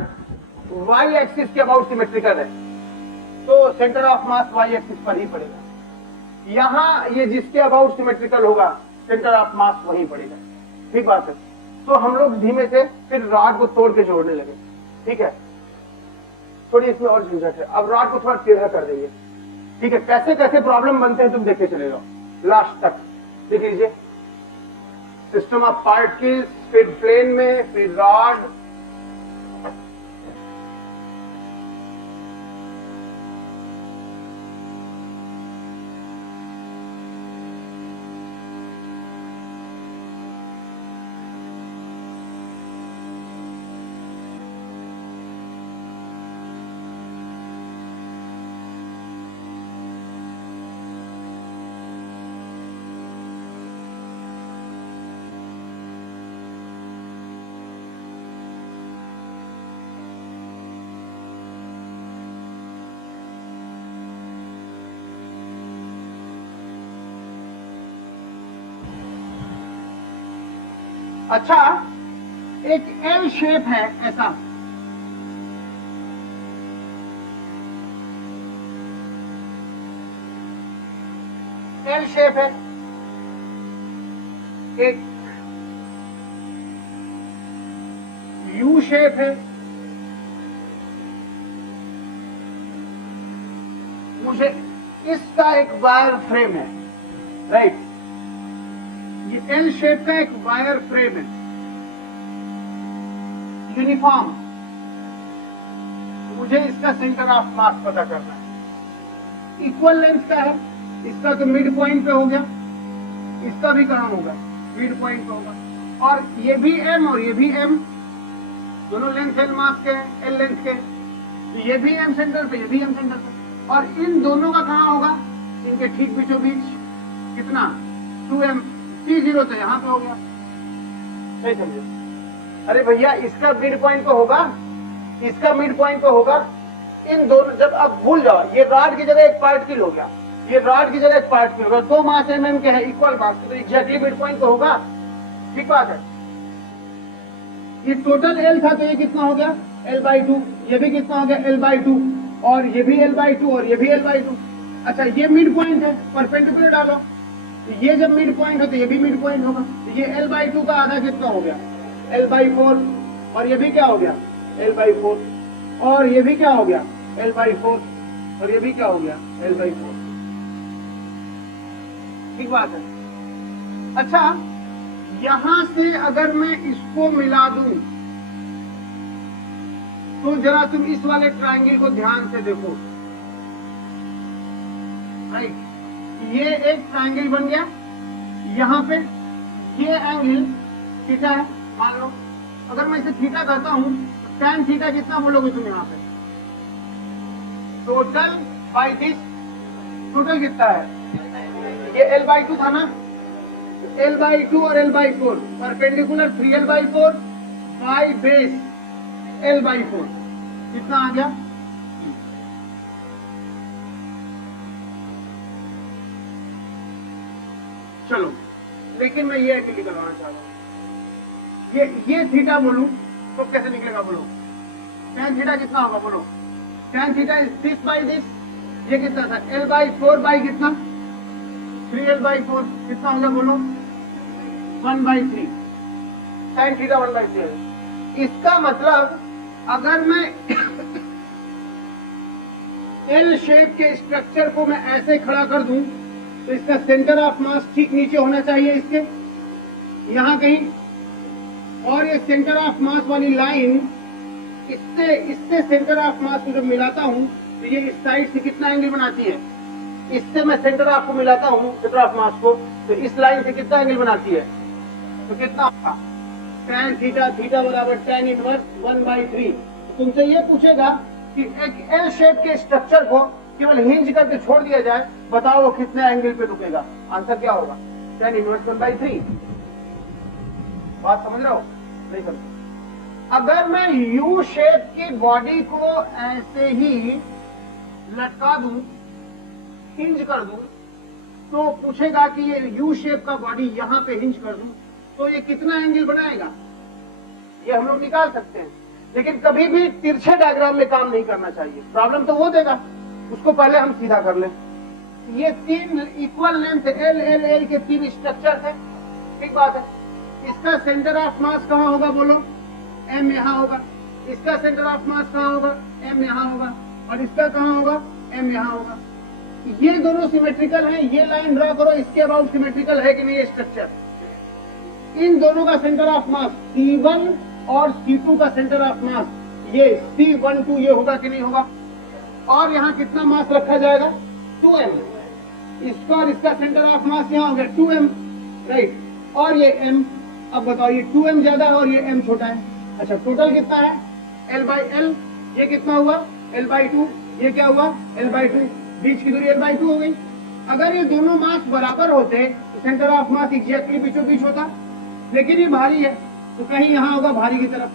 y एक्सिस के अबाउट सिमेट्रिकल है, तो centre of mass Y axis पर ही पड़ेगा। यहां ये जिसके अबाउट सिमेट्रिकल होगा सेंटर ऑफ मास वही पड़ेगा। ठीक बात है। तो हम लोग धीमे से फिर रॉड को तोड़ के जोड़ने लगे। ठीक है, थोड़ी इसमें और झंझट है। अब रॉड को थोड़ा टेढ़ा कर देंगे। ठीक है, कैसे कैसे प्रॉब्लम बनते हैं तुम देखे चले जाओ लास्ट तक। देख लीजिए, सिस्टम ऑफ पार्टिकल्स, फिर प्लेन में, फिर रॉड, अच्छा एक एल शेप है ऐसा, एल शेप है, एक यू शेप है, मुझे इसका एक वायर फ्रेम है, राइट। ये एल शेप का एक वायर फ्रेम है यूनिफॉर्म। मुझे इसका सेंटर ऑफ मास पता करना है। इक्वल लेंथ का है, इसका तो मिड पॉइंट पे हो गया, इसका भी कहां होगा, मिड पॉइंट पे होगा। और ये भी एम और ये भी एम, दोनों लेंथ एल मास के, एल लेंथ के, तो ये भी एम सेंटर पे, ये भी एम सेंटर पे। और इन दोनों का कहां होगा, इनके ठीक बीचों बीच कितना, 2m। T0 तो यहां पे हो गया, नहीं समझे? अरे भैया इसका मिड पॉइंट पे होगा, इसका मिड पॉइंट पे होगा। इन दोनों, जब आप भूल जाओ, ये रॉड की जगह एक पार्टिकल हो गया, ये रॉड की जगह एक पार्टिकल होगा, तो मास mm के है, इक्वल मास, तो एग्जैक्टली मिड पॉइंट पे होगा। ठीक बात है। ये टोटल L था, तो ये कितना हो गया, L/2। ये भी कितना हो गया, L/2, और ये भी L/2, और ये भी L/2। अच्छा ये मिड पॉइंट है, परपेंडिकुलर डालो, ये जब मिड पॉइंट हो तो ये भी मिड पॉइंट होगा। तो ये L/2 का आधा कितना हो गया, L/4, और ये भी क्या हो गया, L/4, और ये भी क्या हो गया, L/4, और ये भी क्या हो गया, L/4। ठीक बात है। अच्छा यहां से अगर मैं इसको मिला दूं, तो जरा तुम इस वाले ट्रायंगल को ध्यान से देखो, राइट। ये एक ट्रायंगल बन गया, यहाँ पे ये एंगल थीटा है, मान लो। अगर मैं इसे थीटा कहता हूं, tan थीटा कितना बोलोगे तुम यहाँ पे, टोटल बाई दिस, टोटल कितना है, ये L/2 था ना, L/2 और L/4, perpendicular 3L/4 by base L/4, कितना आ गया, चलो। लेकिन मैं ये निकलवाना चाह रहा हूं, ये थीटा बोलूं तो कैसे निकलेगा बोलो, tan थीटा कितना होगा बोलो, tan theta is this by this, ये कितना था, L/4 बाई कितना, 3L/4, कितना होगा बोलो, 1/3, tan थीटा 1/3। इसका मतलब अगर मैं एल शेप के स्ट्रक्चर को मैं ऐसे खड़ा कर दूं, तो इसका सेंटर ऑफ मास ठीक नीचे होना चाहिए, इसके यहां कहीं, और ये सेंटर ऑफ मास वाली लाइन इससे सेंटर ऑफ मास को जब मिलाता हूं, तो ये इस साइड से कितना एंगल बनाती है, इससे मैं सेंटर ऑफ को मिलाता हूं, सेंटर ऑफ मास को, तो इस लाइन से कितना एंगल बनाती है, तो कितना होगा, tan थीटा, थीटा बराबर tan इनवर्स 1/3। तुमसे ये पूछेगा कि एक एल शेप के स्ट्रक्चर को केवल हिंज करके छोड़ दिया जाए, बताओ वो कितने एंगल पे रुकेगा, आंसर क्या होगा, tan इनवर्स 1/3। बात समझ रहे हो, नहीं समझ? अगर मैं यू शेप की बॉडी को ऐसे ही लटका दूं, हिंज कर दूं, तो पूछेगा कि ये यू शेप का बॉडी यहां पे हिंज कर दूं, तो ये कितना एंगल बनाएगा, ये हम लोग निकाल सकते हैं। लेकिन कभी भी तिरछे डायग्राम में काम नहीं करना चाहिए, प्रॉब्लम तो वो देगा। उसको पहले हम सीधा कर लें। ये तीन equal length L L L के तीन स्ट्रक्चर है, ठीक बात है। इसका सेंटर ऑफ मास कहाँ होगा बोलो? एम यहाँ होगा। इसका सेंटर ऑफ मास कहाँ होगा? एम यहाँ होगा। और इसका कहाँ होगा? एम यहाँ होगा। ये दोनों सिमेट्रिकल हैं। ये लाइन ड्रॉ करो, इसके अबाउट सिमेट्रिकल है कि नहीं ये स्ट्रक्चर? इन दोनों का सेंटर ऑफ मास C1 और C2 का सेंटर ऑफ मास ये C12 ये होगा कि नहीं होगा? और यहाँ कितना मास रखा जाएगा? 2m। इसका और इसका सेंटर ऑफ मास यहाँ हो गया 2m, राइट। और ये m, अब बताओ ये 2m ज्यादा है और ये m छोटा है। अच्छा, टोटल कितना है? L/L। ये कितना हुआ? L/2। ये क्या हुआ? L/2। बीच की दूरी L/2 हो गई। अगर ये दोनों मास बराबर होते तो सेंटर ऑफ मास एग्जैक्टली बीचों बीच होता, लेकिन ये भारी है तो कहीं यहाँ होगा भारी की तरफ,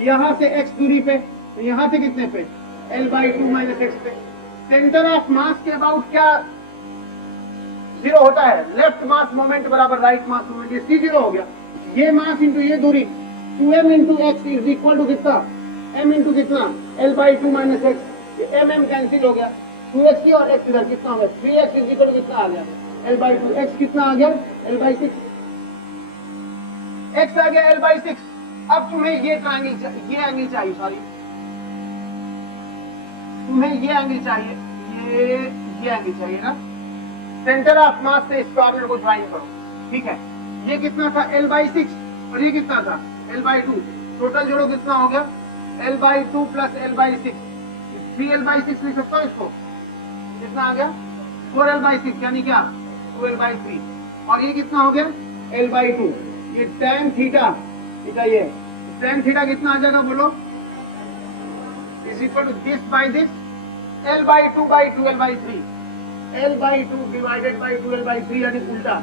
यहाँ से x दूरी पे, तो यहाँ से कितने पे? L/2 माइनस x पे। सेंटर ऑफ मास के अबाउट क्या जीरो होता है? लेफ्ट मास मोमेंट बराबर राइट मास मोमेंट, ये C0 हो गया। ये मास इंटू ये दूरी 2m into x is equal to कितना? m इंटू कितना? L/2 minus x। ये m कैंसिल हो गया, 2x और x इधर कितना हो गया? 3x इज इक्वल टू कितना आ गया? L/2। x कितना आ गया? L/6। x आ गया L/6। अब तुम्हें ये ट्रायंगल, ये एंगल चाहिए, सॉरी तुम्हें ये एंगल चाहिए, ये एंगल चाहिए ना। सेंटर ऑफ मास से इस कॉर्नर को ज्वाइन करो, ठीक है। ये कितना था? L/6 और ये कितना था? L/2। टोटल जोड़ो कितना हो गया? L/2 प्लस L/6, 3L/6 लिख सकता हूँ इसको। कितना आ गया? 4L/6 यानी क्या? 2L/3। और ये कितना हो गया? L/2। ये tan थीटा, ये tan थीटा कितना आ जाएगा बोलो? Is equal to this by this, L/2 by 2L/3। L/2 divided by 2L/3 यानी उल्टा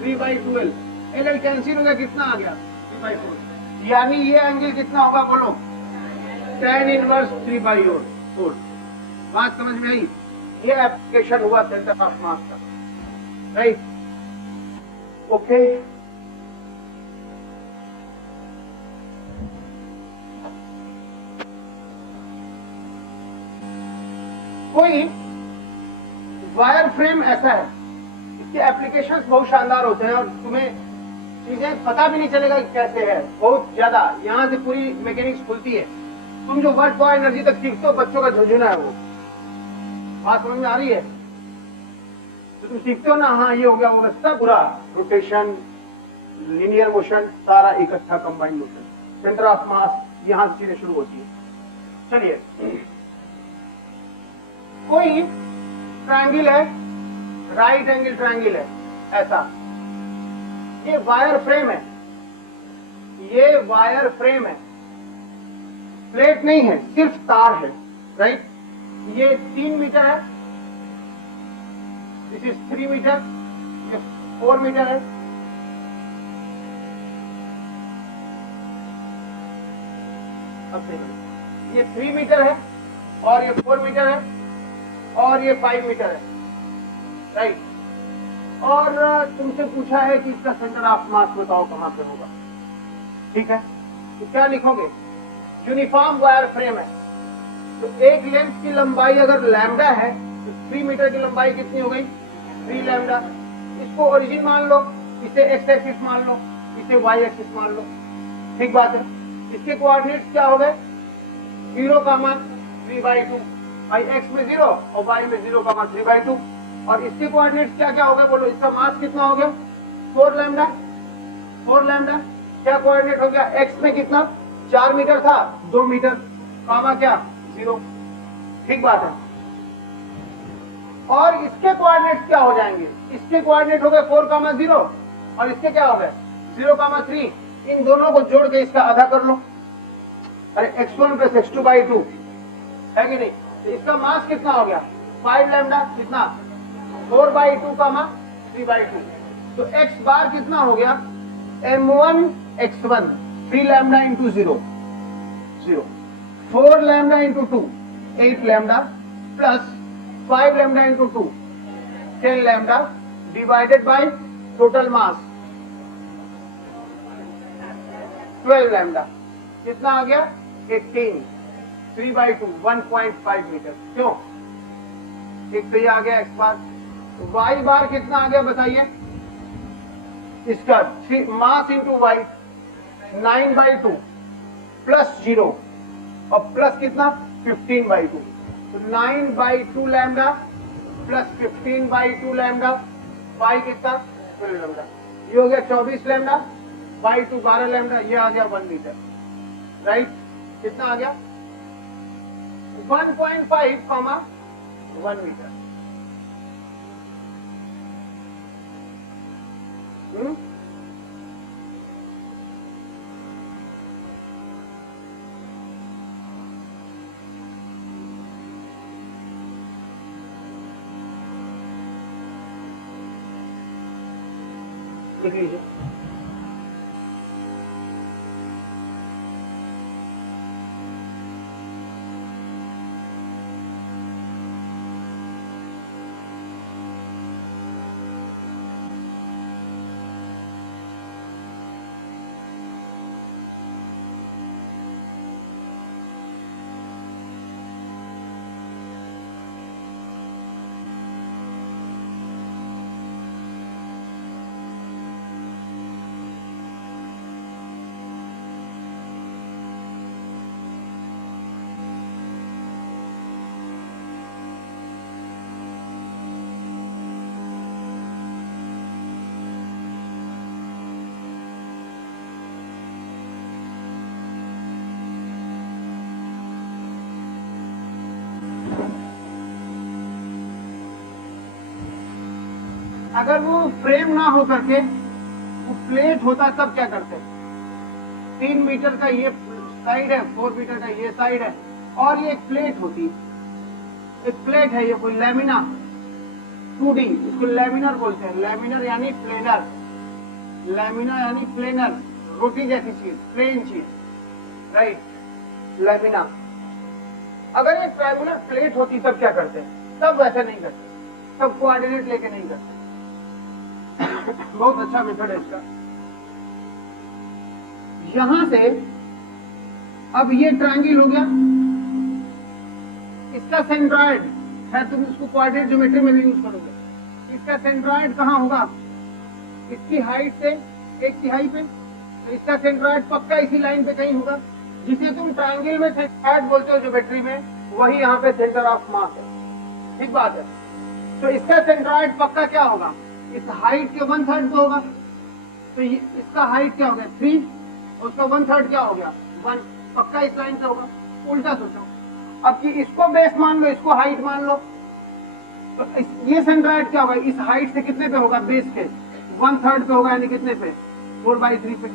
3/2L। L कैंसिल हो गया, कितना आ गया? 3/4। यानी ये एंगल कितना होगा बोलो? tan inverse 3/4। बात समझ में आई? ये एप्लीकेशन हुआ सेंटर ऑफ मास का, राइट? ओके, कोई वायर फ्रेम ऐसा है, इसके एप्लीकेशंस बहुत शानदार होते हैं और तुम्हें चीजें पता भी नहीं चलेगा कि कैसे है, बहुत ज्यादा। यहाँ से पूरी मैकेनिक्स खुलती है। तुम जो वर्क फॉर एनर्जी तक सीखते हो, बच्चों का झुंझुना है वो। बात समझ में आ रही है? तो तुम सीखते हो ना, हाँ ये हो गया, वो रास्ता पूरा रोटेशन, लीनियर मोशन, सारा इकट्ठा कंबाइंड मोशन। सेंटर ऑफ मास यहाँ से चीजें शुरू होती है। चलिए, कोई ट्रायंगल है, राइट एंगल ट्रायंगल है ऐसा। ये वायर फ्रेम है, ये वायर फ्रेम है, प्लेट नहीं है, सिर्फ तार है, राइट? ये 3 मीटर है, दिस इज 3 मीटर, ये 4 मीटर है। अब देखिए, ये 3 मीटर है और ये 4 मीटर है और ये 5 मीटर है, राइट? और तुमसे पूछा है कि इसका सेंटर ऑफ मास बताओ कहां पे होगा, ठीक है? तो क्या लिखोगे? यूनिफॉर्म वायर फ्रेम है, तो एक लेंथ की लंबाई अगर लैम्डा है तो 3 मीटर की लंबाई कितनी हो गई? 3 लैम्डा। इसको ओरिजिन मान लो, इसे एक्स एक्सिस मान लो, इसे वाई एक्सिस मान लो, ठीक बात है। इसके कोऑर्डिनेट्स क्या हो गए? 0,3/2, भाई एक्स में 0 और वाई में 0,3/2। और इसके कोऑर्डिनेट्स क्या क्या हो गए बोलो? इसका मास कितना हो गया? 4 लैम्डा। 4 लैम्डा क्या कोऑर्डिनेट हो गया? एक्स में कितना? 4 मीटर था, 2 मीटर, कामा क्या? 0, ठीक बात है। और इसके कोऑर्डिनेट्स क्या हो जाएंगे? इसके कोऑर्डिनेट हो गए 4,0 और इसके क्या हो गए? 0,3। इन दोनों को जोड़ के इसका आधा कर लो। अरे x1 प्लस x2/2 है कि नहीं? तो इसका मास कितना हो गया? 5 लैम्डा, कितना? 4/2 3/2। तो x बार कितना हो गया? m1 x1, 3 lambda into 0, 4 lambda into 2, 8 lambda, plus 5 lambda into 2, 10 lambda, divided by total mass 12 lambda. कितना आ गया? 18, 3/2, 1.5 मीटर। क्यों? एक तो ये आ गया एक्स बार, वाई बार कितना आ गया बताइए, इसका मास इंटू वाई 9/2 प्लस 0 और प्लस कितना 15/2, तो 9/2 लैम्डा प्लस 15/2 लैम्डा, वाई कितना 12 लैम्डा, ये हो गया 24 लैम्डा, बाई 2 12 लैम्डा, ये आ गया 1 मीटर, राइट। कितना आ गया 1.5, 1 मीटर। लिख लीजिए। अगर वो फ्रेम ना हो करके वो प्लेट होता तब क्या करते? 3 मीटर का ये साइड है, 4 मीटर का ये साइड है, और ये एक प्लेट होती, एक प्लेट है, ये कोई लैमिना 2D, इसको लैमिनर बोलते हैं। लैमिनर यानी प्लेनर, लैमिना यानी प्लेनर, रोटी जैसी चीज, प्लेन चीज, राइट, लैमिना। अगर ये ट्रायंगुलर प्लेट होती तब क्या करते? तब वैसा नहीं करते, तब कोऑर्डिनेट लेके नहीं करते। बहुत अच्छा मेथड है इसका। यहां से अब ये ट्रायंगल हो गया, इसका सेंट्रॉइड है, तुम इसको कोऑर्डिनेट ज्योमेट्री में भी यूज करोगे। इसका सेंट्रॉइड कहां होगा? इसकी हाइट से 1/3 पे, तो इसका सेंट्रॉइड पक्का इसी लाइन पे कहीं होगा, जिसे तुम ट्रायंगल में सेंट्रॉइड बोलते हो ज्योमेट्री में, वही यहाँ पे सेंटर ऑफ मास है। ठीक बात है। तो इसका सेंट्रॉइड पक्का क्या होगा? इस हाइट के 1/3 पे होगा। तो इसका हाइट क्या हो गया 3, और उसका 1/3 क्या हो गया 1, पक्का इस लाइन से होगा। उल्टा सोचो, अब कि इसको बेस मान लो, इसको हाइट मान लो, तो ये सेंट्रॉइड क्या होगा? इस हाइट से कितने पे होगा? बेस के 1/3 पे होगा, यानी कितने पे? 4/3 पे।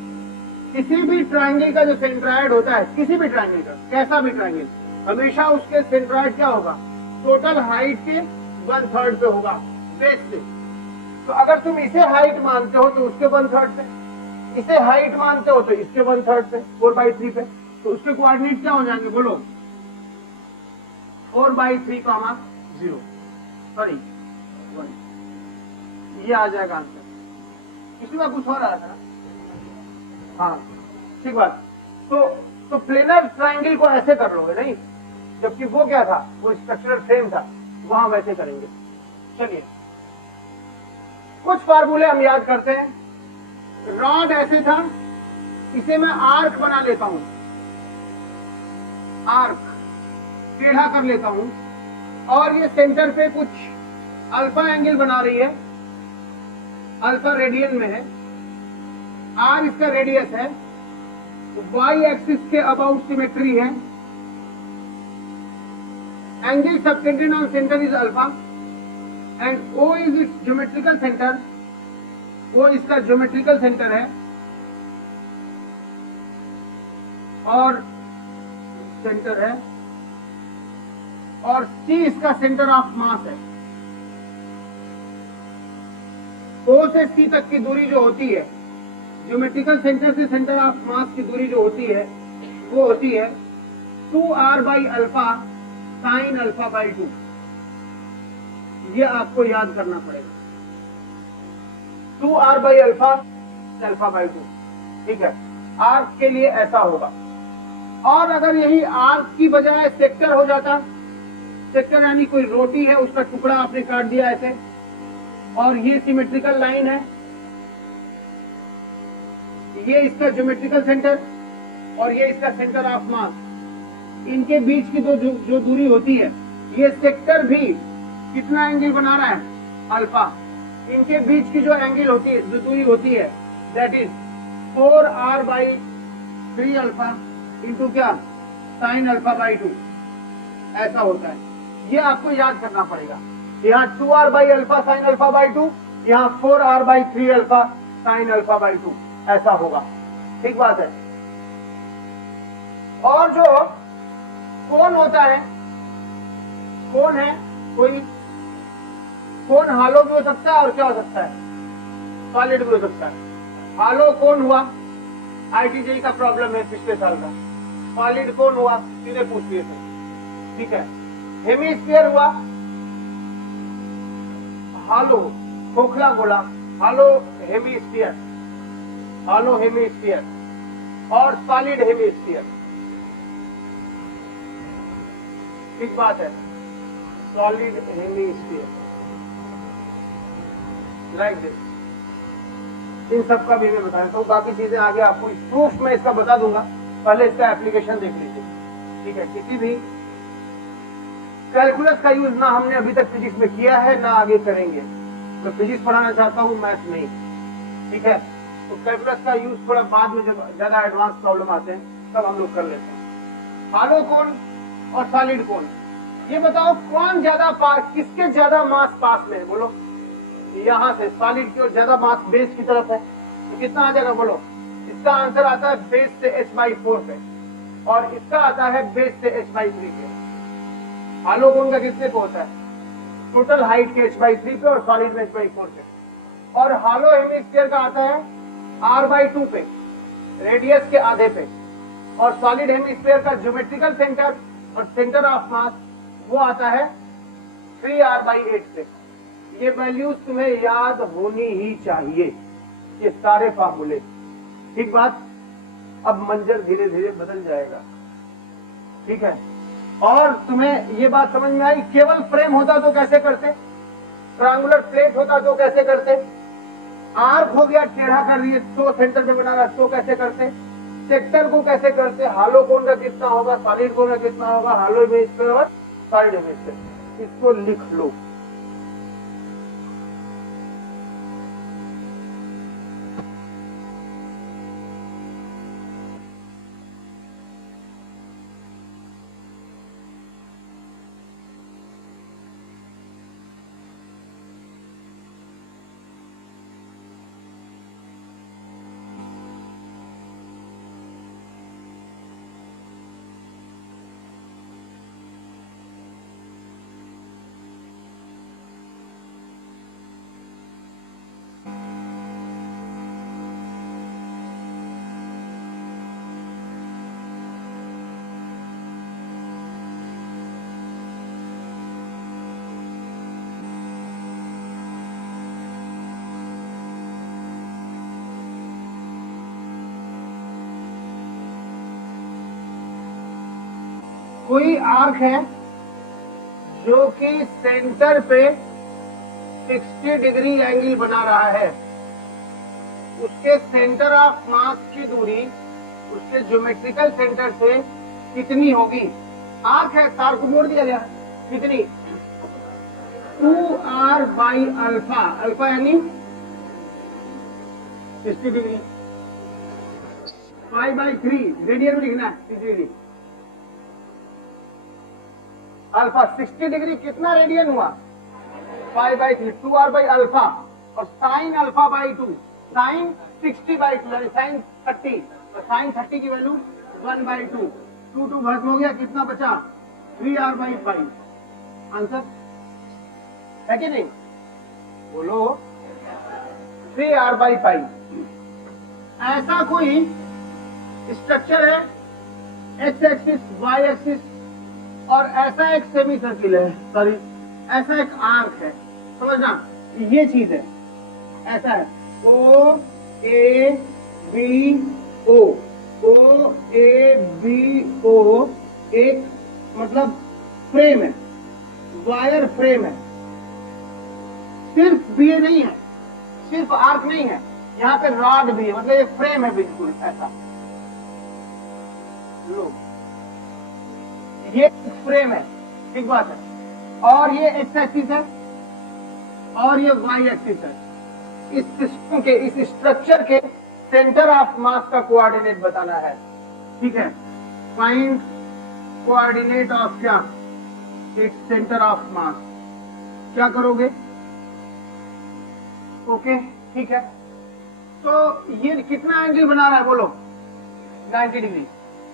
किसी भी ट्रायंगल का जो सेंट्रॉइड होता है, किसी भी ट्रायंगल का, कैसा भी ट्रायंगल, हमेशा उसके सेंट्रॉइड क्या होगा? टोटल हाइट के 1/3 पे होगा, बेस से। तो अगर तुम इसे हाइट मानते हो तो उसके 1/3 पे, इसे हाइट मानते हो तो इसके 1/3 पे, 4/3 पे, तो उसके कोऑर्डिनेट क्या हो जाएंगे बोलो? 4/3, 0, सॉरी 1, ये आ जाएगा आंसर। इसमें कुछ हो रहा था, हाँ ठीक बात। तो प्लेनर ट्रायंगल को ऐसे कर लोगे नहीं, जबकि वो क्या था? वो स्ट्रक्चरल फ्रेम था, वहां वैसे करेंगे। चलिए कुछ फार्मूले हम याद करते हैं। रॉड ऐसे था, इसे मैं आर्क बना लेता हूं, आर्क टेढ़ा कर लेता हूं, और ये सेंटर पे कुछ अल्फा एंगल बना रही है, अल्फा रेडियन में है, आर इसका रेडियस है, वाई एक्सिस के अबाउट सिमेट्री है, angle subtended on centre is alpha, and O is it's geometrical centre, O इसका ज्योमेट्रिकल सेंटर है, और सेंटर है, और C इसका सेंटर ऑफ मास है। O से C तक की दूरी जो होती है, ज्योमेट्रिकल सेंटर से सेंटर ऑफ मास की दूरी जो होती है, वो होती है 2r/α sin α/2। ये आपको याद करना पड़ेगा, 2r/α α/2, ठीक है। आर्क के लिए ऐसा होगा, और अगर यही आर्क की बजाय सेक्टर हो जाता सेक्टर यानी कोई रोटी है उसका टुकड़ा आपने काट दिया ऐसे, और ये सिमेट्रिकल लाइन है, ये इसका ज्योमेट्रिकल सेंटर और ये इसका सेंटर ऑफ मास। इनके बीच की जो दूरी होती है, ये सेक्टर भी कितना एंगल बना रहा है, अल्फा। इनके बीच की जो एंगल होती है, जो दूरी होती है, that is 4r/3 alpha into क्या, साइन अल्फा बाई 2, ऐसा होता है। ये आपको याद करना पड़ेगा। यहाँ 2r/अल्फा साइन अल्फा बाई 2, यहाँ 4r/3 alpha sign alpha by 2, ऐसा होगा। ठीक बात है। और जो कोण होता है, कोण है कोई, कोण हालो भी हो सकता है और क्या हो सकता है, सॉलिड भी हो सकता है। हालो कोण हुआ, IIT का प्रॉब्लम है पिछले साल का। सॉलिड कोण हुआ, सीधे पूछ लिए थे, ठीक है। हेमिस्फीयर हुआ, हालो खोखला गोला, हालो हेमिस्फीयर, हालो हेमिस्फीयर और सॉलिड हेमिस्फीयर। ठीक बात है, सॉलिड हेमिस्फीयर लाइक दिस। इन सब का भी मैं बता देता हूँ, बाकी चीजें आगे आपको प्रूफ में इसका बता दूंगा, पहले इसका एप्लीकेशन देख लीजिए। ठीक है, किसी भी कैलकुलस का यूज ना हमने अभी तक फिजिक्स में किया है ना आगे करेंगे। मैं फिजिक्स पढ़ाना चाहता हूँ, मैथ नहीं। ठीक है, तो कैलकुलस का यूज थोड़ा बाद में, जब ज्यादा एडवांस प्रॉब्लम आते हैं तब हम लोग कर लेते हैं। हालो कोण और सॉलिड कोण, ये बताओ कौन ज्यादा किसके ज्यादा मास पास में है, बोलो। यहाँ से सॉलिड की ओर ज्यादा मास बेस की तरफ है, तो कितना आ जाएगा बोलो। इसका आंसर आता है बेस से h/4 पे, और इसका आता है बेस से h/3 पे। हालो कोण का कितने पे होता है, टोटल हाइट के h/3 पे और सॉलिड में h/4 पे। और हालो हेमिस्फीयर का आता है r/2 पे, रेडियस के आधे पे। और सॉलिड हेमिस्फीयर का ज्योमेट्रिकल सेंटर और सेंटर ऑफ मास वो आता है 3r/8 पे। ये वैल्यूज तुम्हें याद होनी ही चाहिए, ये सारे फार्मूले। ठीक बात। अब मंजर धीरे धीरे बदल जाएगा, ठीक है। और तुम्हें ये बात समझ में आई, केवल फ्रेम होता तो कैसे करते, ट्रायंगुलर प्लेट होता तो कैसे करते, आर्क हो गया टेढ़ा कर दिए तो सेंटर में बना रहा तो कैसे करते, सेक्टर को कैसे करते, हालो कोण का कितना होगा, सॉलिड कोण का कितना होगा, हालो हेमिस्फीयर और सॉलिड हेमिस्फीयर। इसको लिख लो। कोई आर्क है जो कि सेंटर पे 60 डिग्री एंगल बना रहा है, उसके सेंटर ऑफ मास की दूरी उसके ज्योमेट्रिकल सेंटर से कितनी होगी। आर्क है, तार को मोड़ दिया गया, कितनी, 2r/अल्फा, अल्फा यानी 60 डिग्री, 5/3 रेडियन में लिखना है, 60 डिग्री। अल्फा 60 डिग्री कितना रेडियन हुआ, 5/3, 2r/अल्फा। और साइन अल्फा बाई 2, साइन 60/2 यानी साइन 30, तो साइन 30 की वैल्यू 1/2, 2 भस्म हो गया, कितना बचा, 3r/5। आंसर है कि नहीं, बोलो, 3r/5। ऐसा कोई स्ट्रक्चर है, एक्स एक्सिस वाई एक्सिस, और ऐसा एक सेमी सर्किल है, सॉरी ऐसा एक आर्क है, समझना ये चीज है, ऐसा है O A B O, एक मतलब फ्रेम है, वायर फ्रेम है, सिर्फ बीए नहीं है, सिर्फ आर्क नहीं है, यहाँ पे रॉड भी है, मतलब ये फ्रेम है बिल्कुल ऐसा। लो ये फ्रेम है, ठीक बात है, और ये एक्स एक्सिस है और ये वाई एक्सिस है। इस सिस्टम के, इस स्ट्रक्चर के सेंटर ऑफ मास का कोऑर्डिनेट बताना है, ठीक है। फाइंड कोऑर्डिनेट ऑफ क्या, इट्स सेंटर ऑफ मास। क्या करोगे, ओके ठीक है। तो ये कितना एंगल बना रहा है बोलो, 90 डिग्री।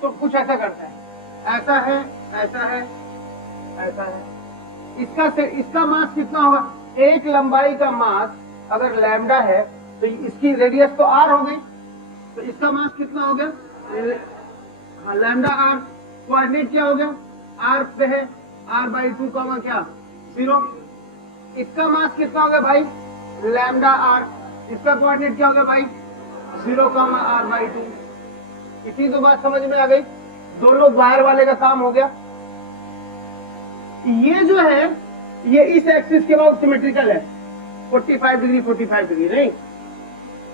तो कुछ ऐसा करते हैं, ऐसा है, ऐसा है, ऐसा है। इसका मास कितना होगा, एक लंबाई का मास अगर लैम्डा है तो इसकी रेडियस तो आर हो गई, तो इसका मास कितना हो गया, हाँ लैम्डा आर। कोऑर्डिनेट क्या हो गया, आर पे है r/2 कॉमा क्या 0। इसका मास कितना हो गया भाई, लैम्डा आर। इसका कोऑर्डिनेट क्या हो गया भाई, 0 कॉमा r/2। इतनी तो बात समझ में आ गई, दोनों वायर वाले का काम हो गया। ये जो है ये इस एक्सिस के बाद सिमेट्रिकल है, 45 डिग्री 45 डिग्री नहीं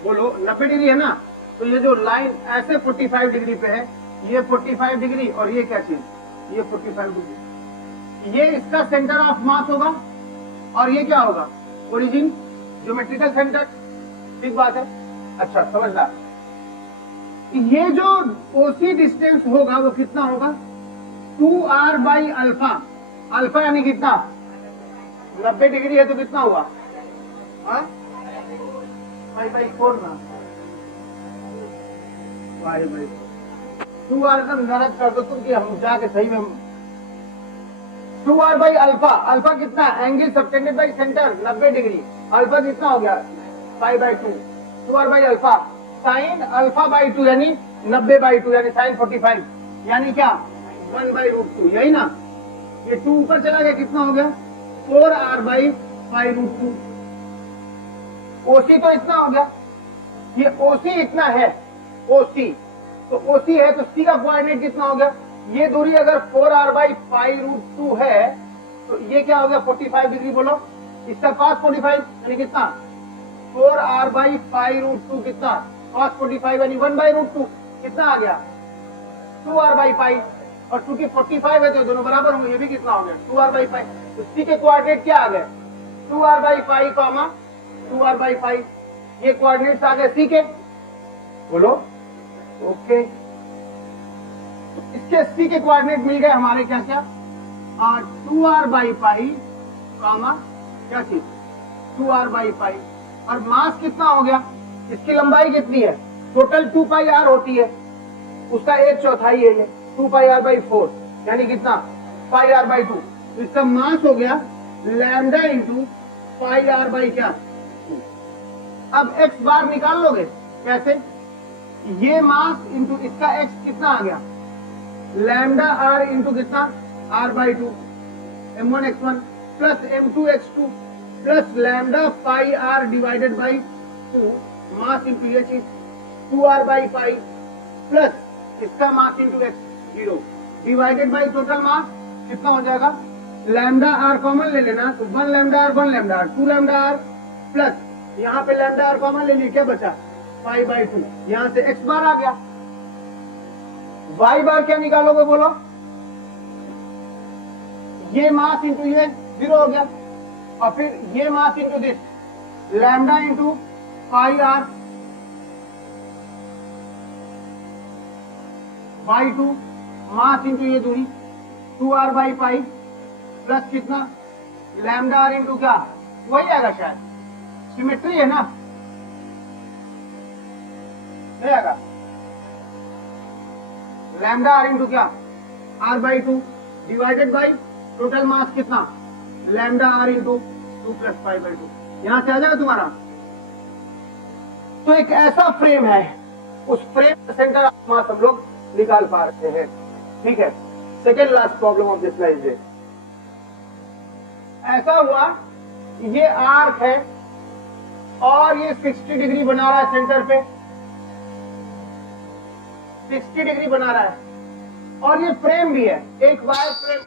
बोलो 90 डिग्री है ना, तो ये जो लाइन ऐसे 45 डिग्री पे है, ये 45 डिग्री और ये क्या चीज, ये 45 डिग्री। ये इसका सेंटर ऑफ मास होगा और ये क्या होगा, ओरिजिन, ज्योमेट्रिकल सेंटर, ठीक बात है। अच्छा समझना, ये जो ओसी डिस्टेंस होगा वो कितना होगा, 2r/अल्फा। अल्फा यानी कितना, 90 डिग्री है तो कितना हुआ, π/4 ना, π/4। 2r का मेहनत कर दो तुम कि हम जाके सही में 2r/अल्फा। अल्फा कितना, angle subtended by centre 90 degree. Alpha कितना हो गया, π/2। 2r/अल्फा साइन अल्फा/2 यानी 90/2 यानी साइन 45 यानी क्या 1/√2, यही ना। ये 2 ऊपर चला गया, कितना हो गया 4r/π√2। ओसी तो इतना हो गया, ये ओसी इतना है, ओसी तो ओसी है तो सी का कोऑर्डिनेट कितना हो गया, ये दूरी अगर 4r/π√2 है तो ये क्या हो गया 45 डिग्री बोलो। इसका cos 45 यानी कितना 4r/π√2 कितना cos 45 यानी 1/√2 कितना आ गया 2r/π। और चूंकि 45 है तो दोनों बराबर होंगे, ये भी कितना हो गया 2r/π। तो सी के कोऑर्डिनेट क्या आ गए 2r/π कॉमा 2r/π। ये कोऑर्डिनेट्स आ गए सी के, बोलो ओके। इसके सी के कोऑर्डिनेट मिल गए हमारे क्या क्या, 2r/π कॉमा क्या चीज 2r/π। और मास कितना हो गया, इसकी लंबाई कितनी है, टोटल 2πr होती है, उसका 1/4 है ये 2πr/4 यानी कितना πr/2। तो इसका मास हो गया लैम्डा इंटू πr/ क्या। अब x बार निकाल लोगे कैसे, ये मास इंटू इसका x कितना आ गया लैम्डा r इंटू कितना r/2 m1x1 plus m2x2 plus lambda πr divided by 2 mass into ये चीज 2r/π प्लस इसका mass into x 0 divided by total मास कितना हो जाएगा, लैम्डा r कॉमन ले लेना तो 1 lambda r 1 lambda r 2 lambda r plus यहाँ पे लैम्डा r कॉमन ले लिए, क्या बचा π/2, यहाँ से x बार आ गया। y बार क्या निकालोगे बोलो, ये मास इंटू ये 0 हो गया और फिर ये मास into this lambda into πr by 2 mass into ये दूरी 2r/π प्लस कितना लैम्डा r इंटू क्या, वही आएगा शायद, सिमेट्री है ना, नहीं आएगा लैम्डा r इंटू क्या r/2 डिवाइडेड बाई टोटल मास कितना लैम्डा r इंटू 2 प्लस π/2, यहां से आ जाएगा तुम्हारा। तो एक ऐसा फ्रेम है, उस फ्रेम का सेंटर ऑफ मास हम लोग निकाल पा रहे हैं, ठीक है। Second last problem of this slide है, ऐसा हुआ ये आर्क है और ये 60 डिग्री बना रहा है सेंटर पे, 60 डिग्री बना रहा है और ये फ्रेम भी है, एक wire frame,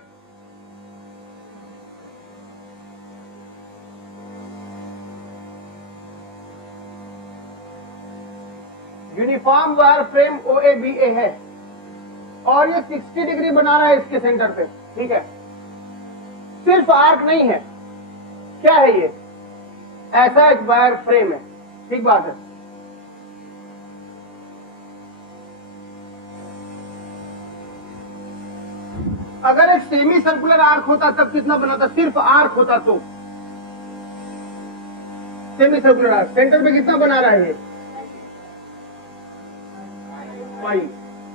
uniform wire frame OABA है और ये 60 डिग्री बना रहा है इसके सेंटर पे, ठीक है। सिर्फ आर्क नहीं है, क्या है ये, ऐसा एक वायर फ्रेम है, ठीक बात है। अगर एक सेमी सर्कुलर आर्क होता तब कितना बनाता, सिर्फ आर्क होता तो सेमी सर्कुलर आर्क सेंटर पे कितना बना रहा है ये, पाई।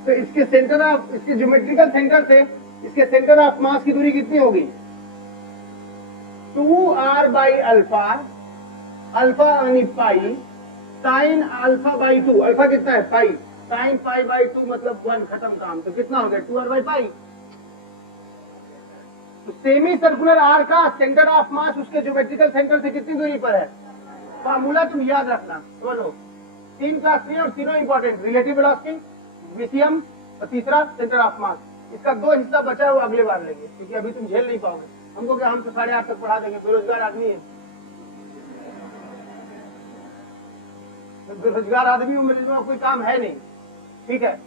तो इसके सेंटर ऑफ, इसके ज्योमेट्रिकल सेंटर से इसके सेंटर ऑफ मास की दूरी कितनी होगी, 2r बाई अल्फा, अल्फा यानी पाई, साइन अल्फा बाई 2, अल्फा कितना है पाई, साइन पाई बाई 2 मतलब 1, खत्म काम। तो कितना हो गया 2r बाई पाई। तो सेमी सर्कुलर आर का सेंटर ऑफ मास उसके ज्योमेट्रिकल सेंटर से कितनी दूरी पर है, फार्मूला तुम याद रखना, बोलो 3 क्लास में और तीनों इंपॉर्टेंट, रिलेटिव वेलोसिटी, विसियम और तीसरा सेंटर ऑफ मास। इसका 2 हिस्सा बचा है वो अगले बार लेंगे, क्योंकि अभी तुम झेल नहीं पाओगे हमको, क्या हम तो 8:30 तक पढ़ा देंगे, बेरोजगार आदमी है, बेरोजगार आदमी हूं, मेरे लिए कोई काम है नहीं, ठीक है।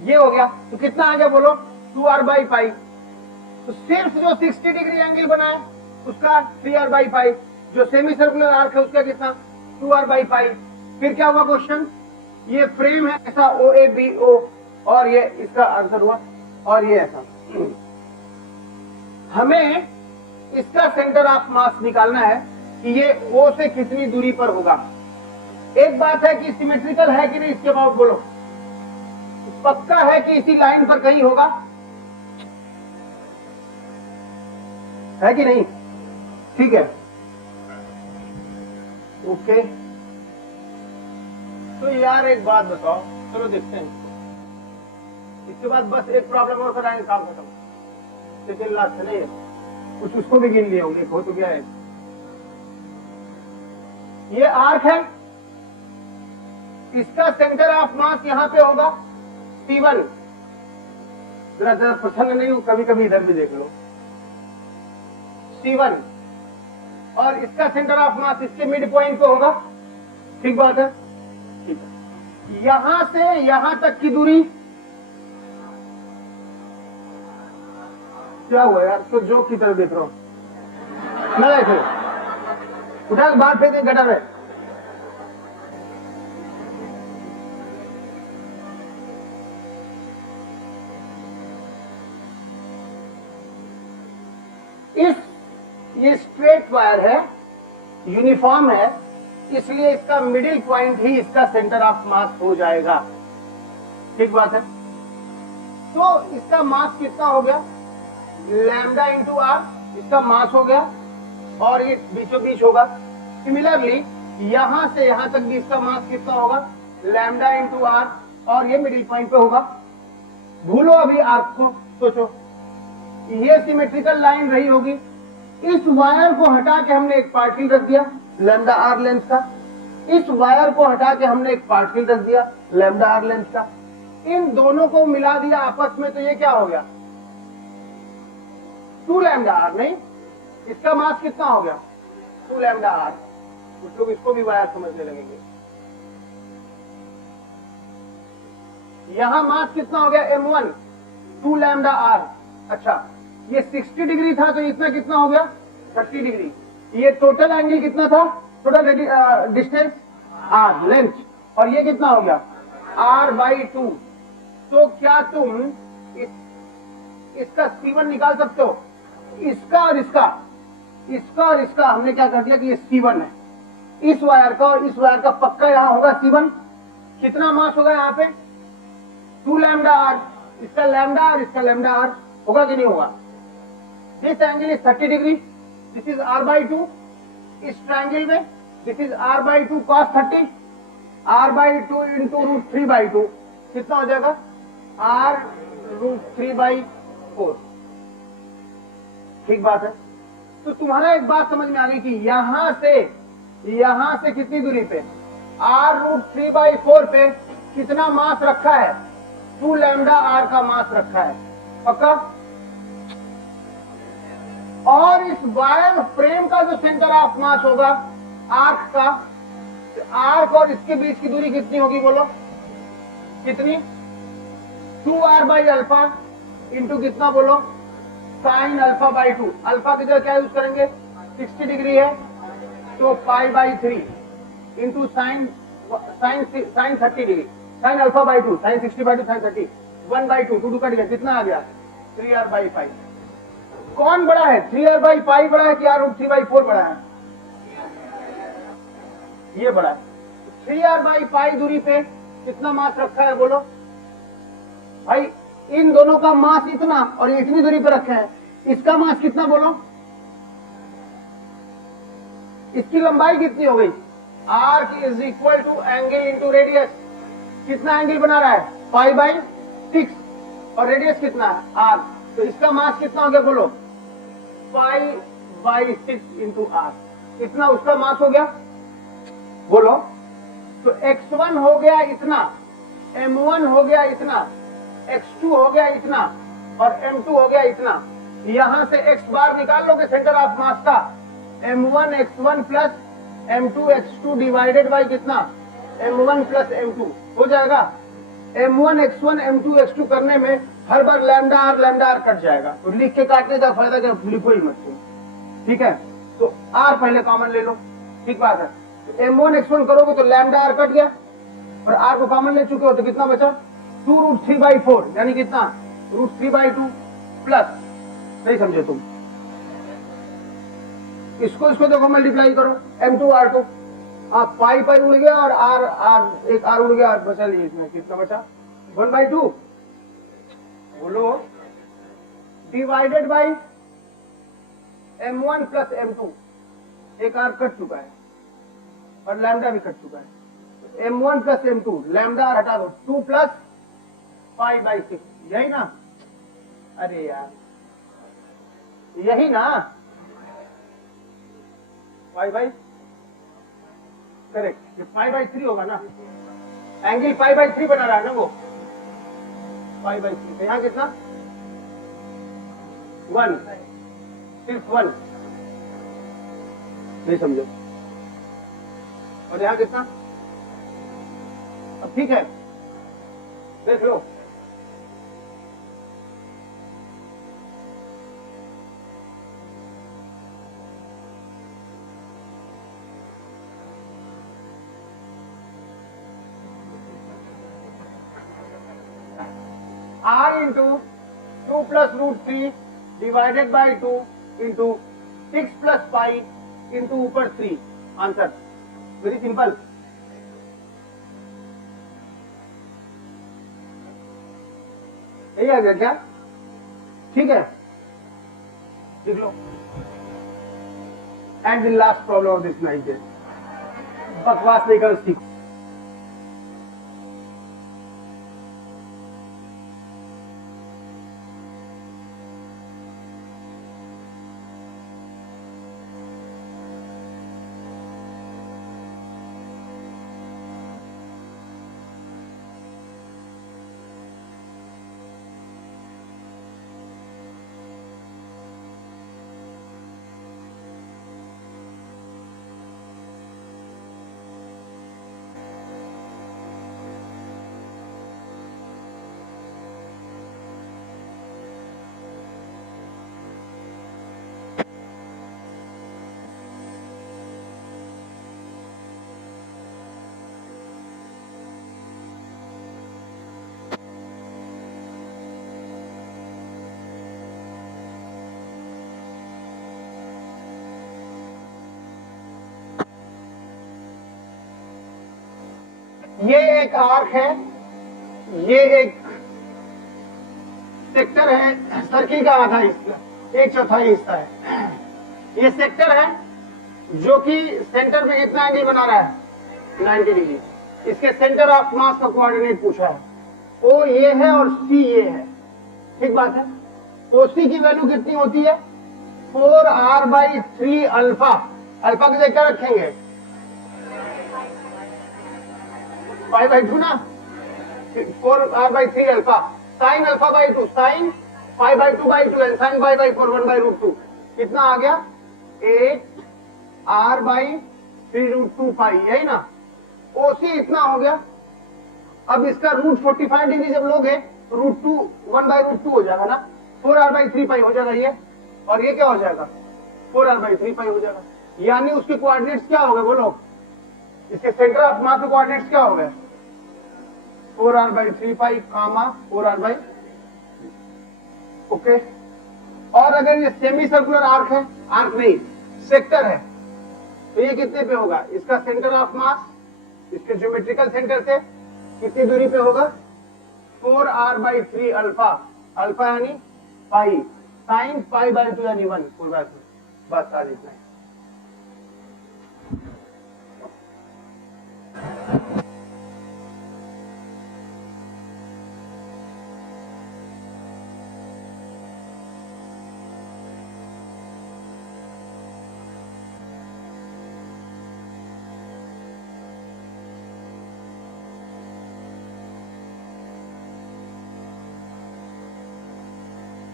ये हो गया, तो कितना आ गया बोलो 2r बाई पाई। तो सिर्फ जो 60 डिग्री एंगल बना है उसका 3r बाई पाई, जो सेमी सर्कुलर आर्क है उसका कितना 2r बाई पाई। फिर क्या हुआ क्वेश्चन, ये फ्रेम है ऐसा OABO और ये इसका आंसर हुआ, और ये ऐसा। हमें इसका सेंटर ऑफ मास निकालना है कि ये O से कितनी दूरी पर होगा। एक बात है कि सिमेट्रिकल है कि नहीं, इसके बाद बोलो, पक्का है कि इसी लाइन पर कहीं होगा, है कि नहीं, ठीक है, ओके। तो यार एक बात बताओ, चलो देखते हैं इसके बाद बस एक प्रॉब्लम और कराएंगे, काम खत्म, सेकेंड लास्ट नहीं है, कुछ उसको भी गिन लिए होंगे, हो तो क्या है। ये आर्क है, इसका सेंटर ऑफ मास यहां पे होगा C1, जरा जरा प्रसन्न नहीं हो, कभी कभी इधर भी देख लो, C1, और इसका सेंटर ऑफ मास इसके मिड पॉइंट पे होगा, ठीक बात है, ठीक है। यहां से यहां तक की दूरी क्या हुआ यार, तो जोक की तरफ देख रहा हूं, ना देखे उठा के बाहर फेंक दे गटर में। ये स्ट्रेट वायर है, यूनिफॉर्म है, इसलिए इसका मिडिल पॉइंट ही इसका सेंटर ऑफ मास हो जाएगा, ठीक बात है। तो इसका मास कितना हो गया, लैम्डा इंटू आर, इसका मास हो गया, और ये बीचों बीच होगा। सिमिलरली यहां से यहां तक भी इसका मास कितना होगा, लैम्डा इंटू आर, और ये मिडिल पॉइंट पे होगा। भूलो अभी आर्क को, सोचो ये सिमेट्रिकल लाइन रही होगी, इस वायर को हटा के हमने एक पार्टिकल रख दिया लैम्डा आर लेंथ का, इस वायर को हटा के हमने एक पार्टिकल रख दिया लैम्डा आर लेंथ का, इन दोनों को मिला दिया आपस में, तो ये क्या हो गया 2 लैम्डा आर, नहीं इसका मास कितना हो गया 2 लैम्डा आर। कुछ लोग इसको भी वायर समझने लगेंगे। यहां मास कितना हो गया M1 2 लैम्डा आर। अच्छा ये 60 डिग्री था तो इसमें कितना हो गया 30 डिग्री। ये टोटल एंगल कितना था, टोटल डिस्टेंस आर लेंथ, और ये कितना हो गया r/2। तो क्या तुम इसका C1 निकाल सकते हो, इसका और इसका, इसका और इसका हमने क्या कर दिया कि ये C1 है, इस वायर का और इस वायर का पक्का यहां होगा C1। कितना मास होगा यहाँ पे 2 लैम्डा आर, इसका लैम्डा आर, इसका लैम्डा आर, होगा कि नहीं होगा। This angle is 30 degree, this is r/2, इस ट्रायंगल में this is r/2 cos 30, r/2 into √3/2 कितना हो जाएगा r√3/4, ठीक बात है। तो तुम्हारा एक बात समझ में आ गई कि यहां से कितनी दूरी पे r√3/4 पे कितना मास रखा है 2 लैम्डा आर का मास रखा है, पक्का। और इस वायर फ्रेम का जो सेंटर ऑफ मास होगा आर्क का, आर्क और इसके बीच की दूरी कितनी होगी बोलो कितनी 2r बाई अल्फा इंटू कितना बोलो साइन अल्फा बाई 2। अल्फा की जगह क्या यूज करेंगे 60 डिग्री है तो pi by 3 into sine sine sine 30 degree sine alpha by 2 sine 60 by 2 sine 30 1 by 2 2 cut गया कितना आ गया 3r बाई पाई। कौन बड़ा है 3r बाई पाई बड़ा है कि r रूट 3 बाई 4 बड़ा है? ये बड़ा है। 3r बाई पाई दूरी पे कितना मास रखा है बोलो भाई? इन दोनों का मास इतना और इतनी दूरी पर रखे हैं, इसका मास कितना बोलो? इसकी लंबाई कितनी हो गई? Arc is equal to angle into radius. कितना एंगल बना रहा है पाई बाई 6 और रेडियस कितना है आर, तो इसका मास कितना हो गया बोलो पाई बाई 6 इंटू आर। इतना उसका मास हो गया बोलो। तो x1 हो गया इतना, m1 हो गया इतना, x2 हो गया इतना और m2 हो गया इतना। यहां से x बार निकाल लोगे सेंटर ऑफ मास का, m1 x1 plus m2 x2 divided by कितना m1 प्लस m2 हो जाएगा। m1 x1 m2 x2 करने में हर बार लैम्डा आर कट जाएगा, तो लिख के काटने का फायदा क्या, लिखो ही मत तुम, ठीक है। तो r पहले कॉमन ले लो, ठीक बात है। तो m1 x1 करोगे तो लैम्डा आर कट गया और r को कॉमन ले चुके हो तो कितना बचा 2 रूट 3 बाई 4 यानी कितना रूट 3 बाई 2 प्लस, नहीं समझे तुम, इसको देखो मल्टीप्लाई करो m2 r2, आप पाई पाई उड़ गया और r एक r उड़ गया, बचा लिए इसमें कितना बचा 1 बाई 2 बोलो divided by m1 plus m2, एक r कट चुका है और लैम्डा भी कट चुका है। m1 plus m2 lambda are हटा दो 2 प्लस पाई बाई 6, यही ना? अरे यार यही ना पाई बाई करेक्ट, ये पाई बाई 3 होगा ना, एंगल पाई बाई 3 बना रहा है ना वो पाई बाई 3। यहां कितना 1 सिर्फ 1, नहीं समझो। और यहां कितना, अब ठीक है देख लो, r into 2 plus root 3 divided by 2 into 6 plus pi into ऊपर 3, आंसर वेरी सिंपल। यही आ गया क्या? ठीक है देख लो। And the last problem of this night, बकवास नहीं करो, सीखो। ये एक आर्क है, ये एक सेक्टर है, सर्किल का आधा हिस्सा 1/4 हिस्सा है। ये सेक्टर है जो कि सेंटर में कितना एंगल बना रहा है 90 डिग्री। इसके सेंटर ऑफ मास का कोऑर्डिनेट पूछा है, ओ ये है और सी ये है, ठीक बात है। ओसी की वैल्यू कितनी होती है 4r/3 अल्फा। अल्फा की जगह क्या रखेंगे पाई बाई 2 ना, 4r/3 alpha sign alpha by 2 sine pi by 2/2 and sine pi by 4 1/√2 कितना आ गया 8r/3√2 पाई, यही ना। ओसी इतना हो गया अब इसका रूट 45 डिग्री जब लोगे तो रूट 2 1/√2 हो जाएगा ना, 4r/3 हो जाएगा ये, और ये क्या हो जाएगा 4r/3 हो जाएगा। यानी उसके कोऑर्डिनेट्स क्या हो गए बोलो, इसके सेंटर ऑफ मास के कोऑर्डिनेट्स क्या हो गए 4r/3 कामा 4r/, ओके। और अगर ये सेमी सर्कुलर आर्क है, आर्क नहीं सेक्टर है, तो ये कितने पे होगा, इसका सेंटर ऑफ मास इसके ज्योमेट्रिकल सेंटर से कितनी दूरी पे होगा 4r/3 अल्फा, अल्फा यानी पाई, साइन पाई/2 यानी 1 4/3, बस आज इतना है।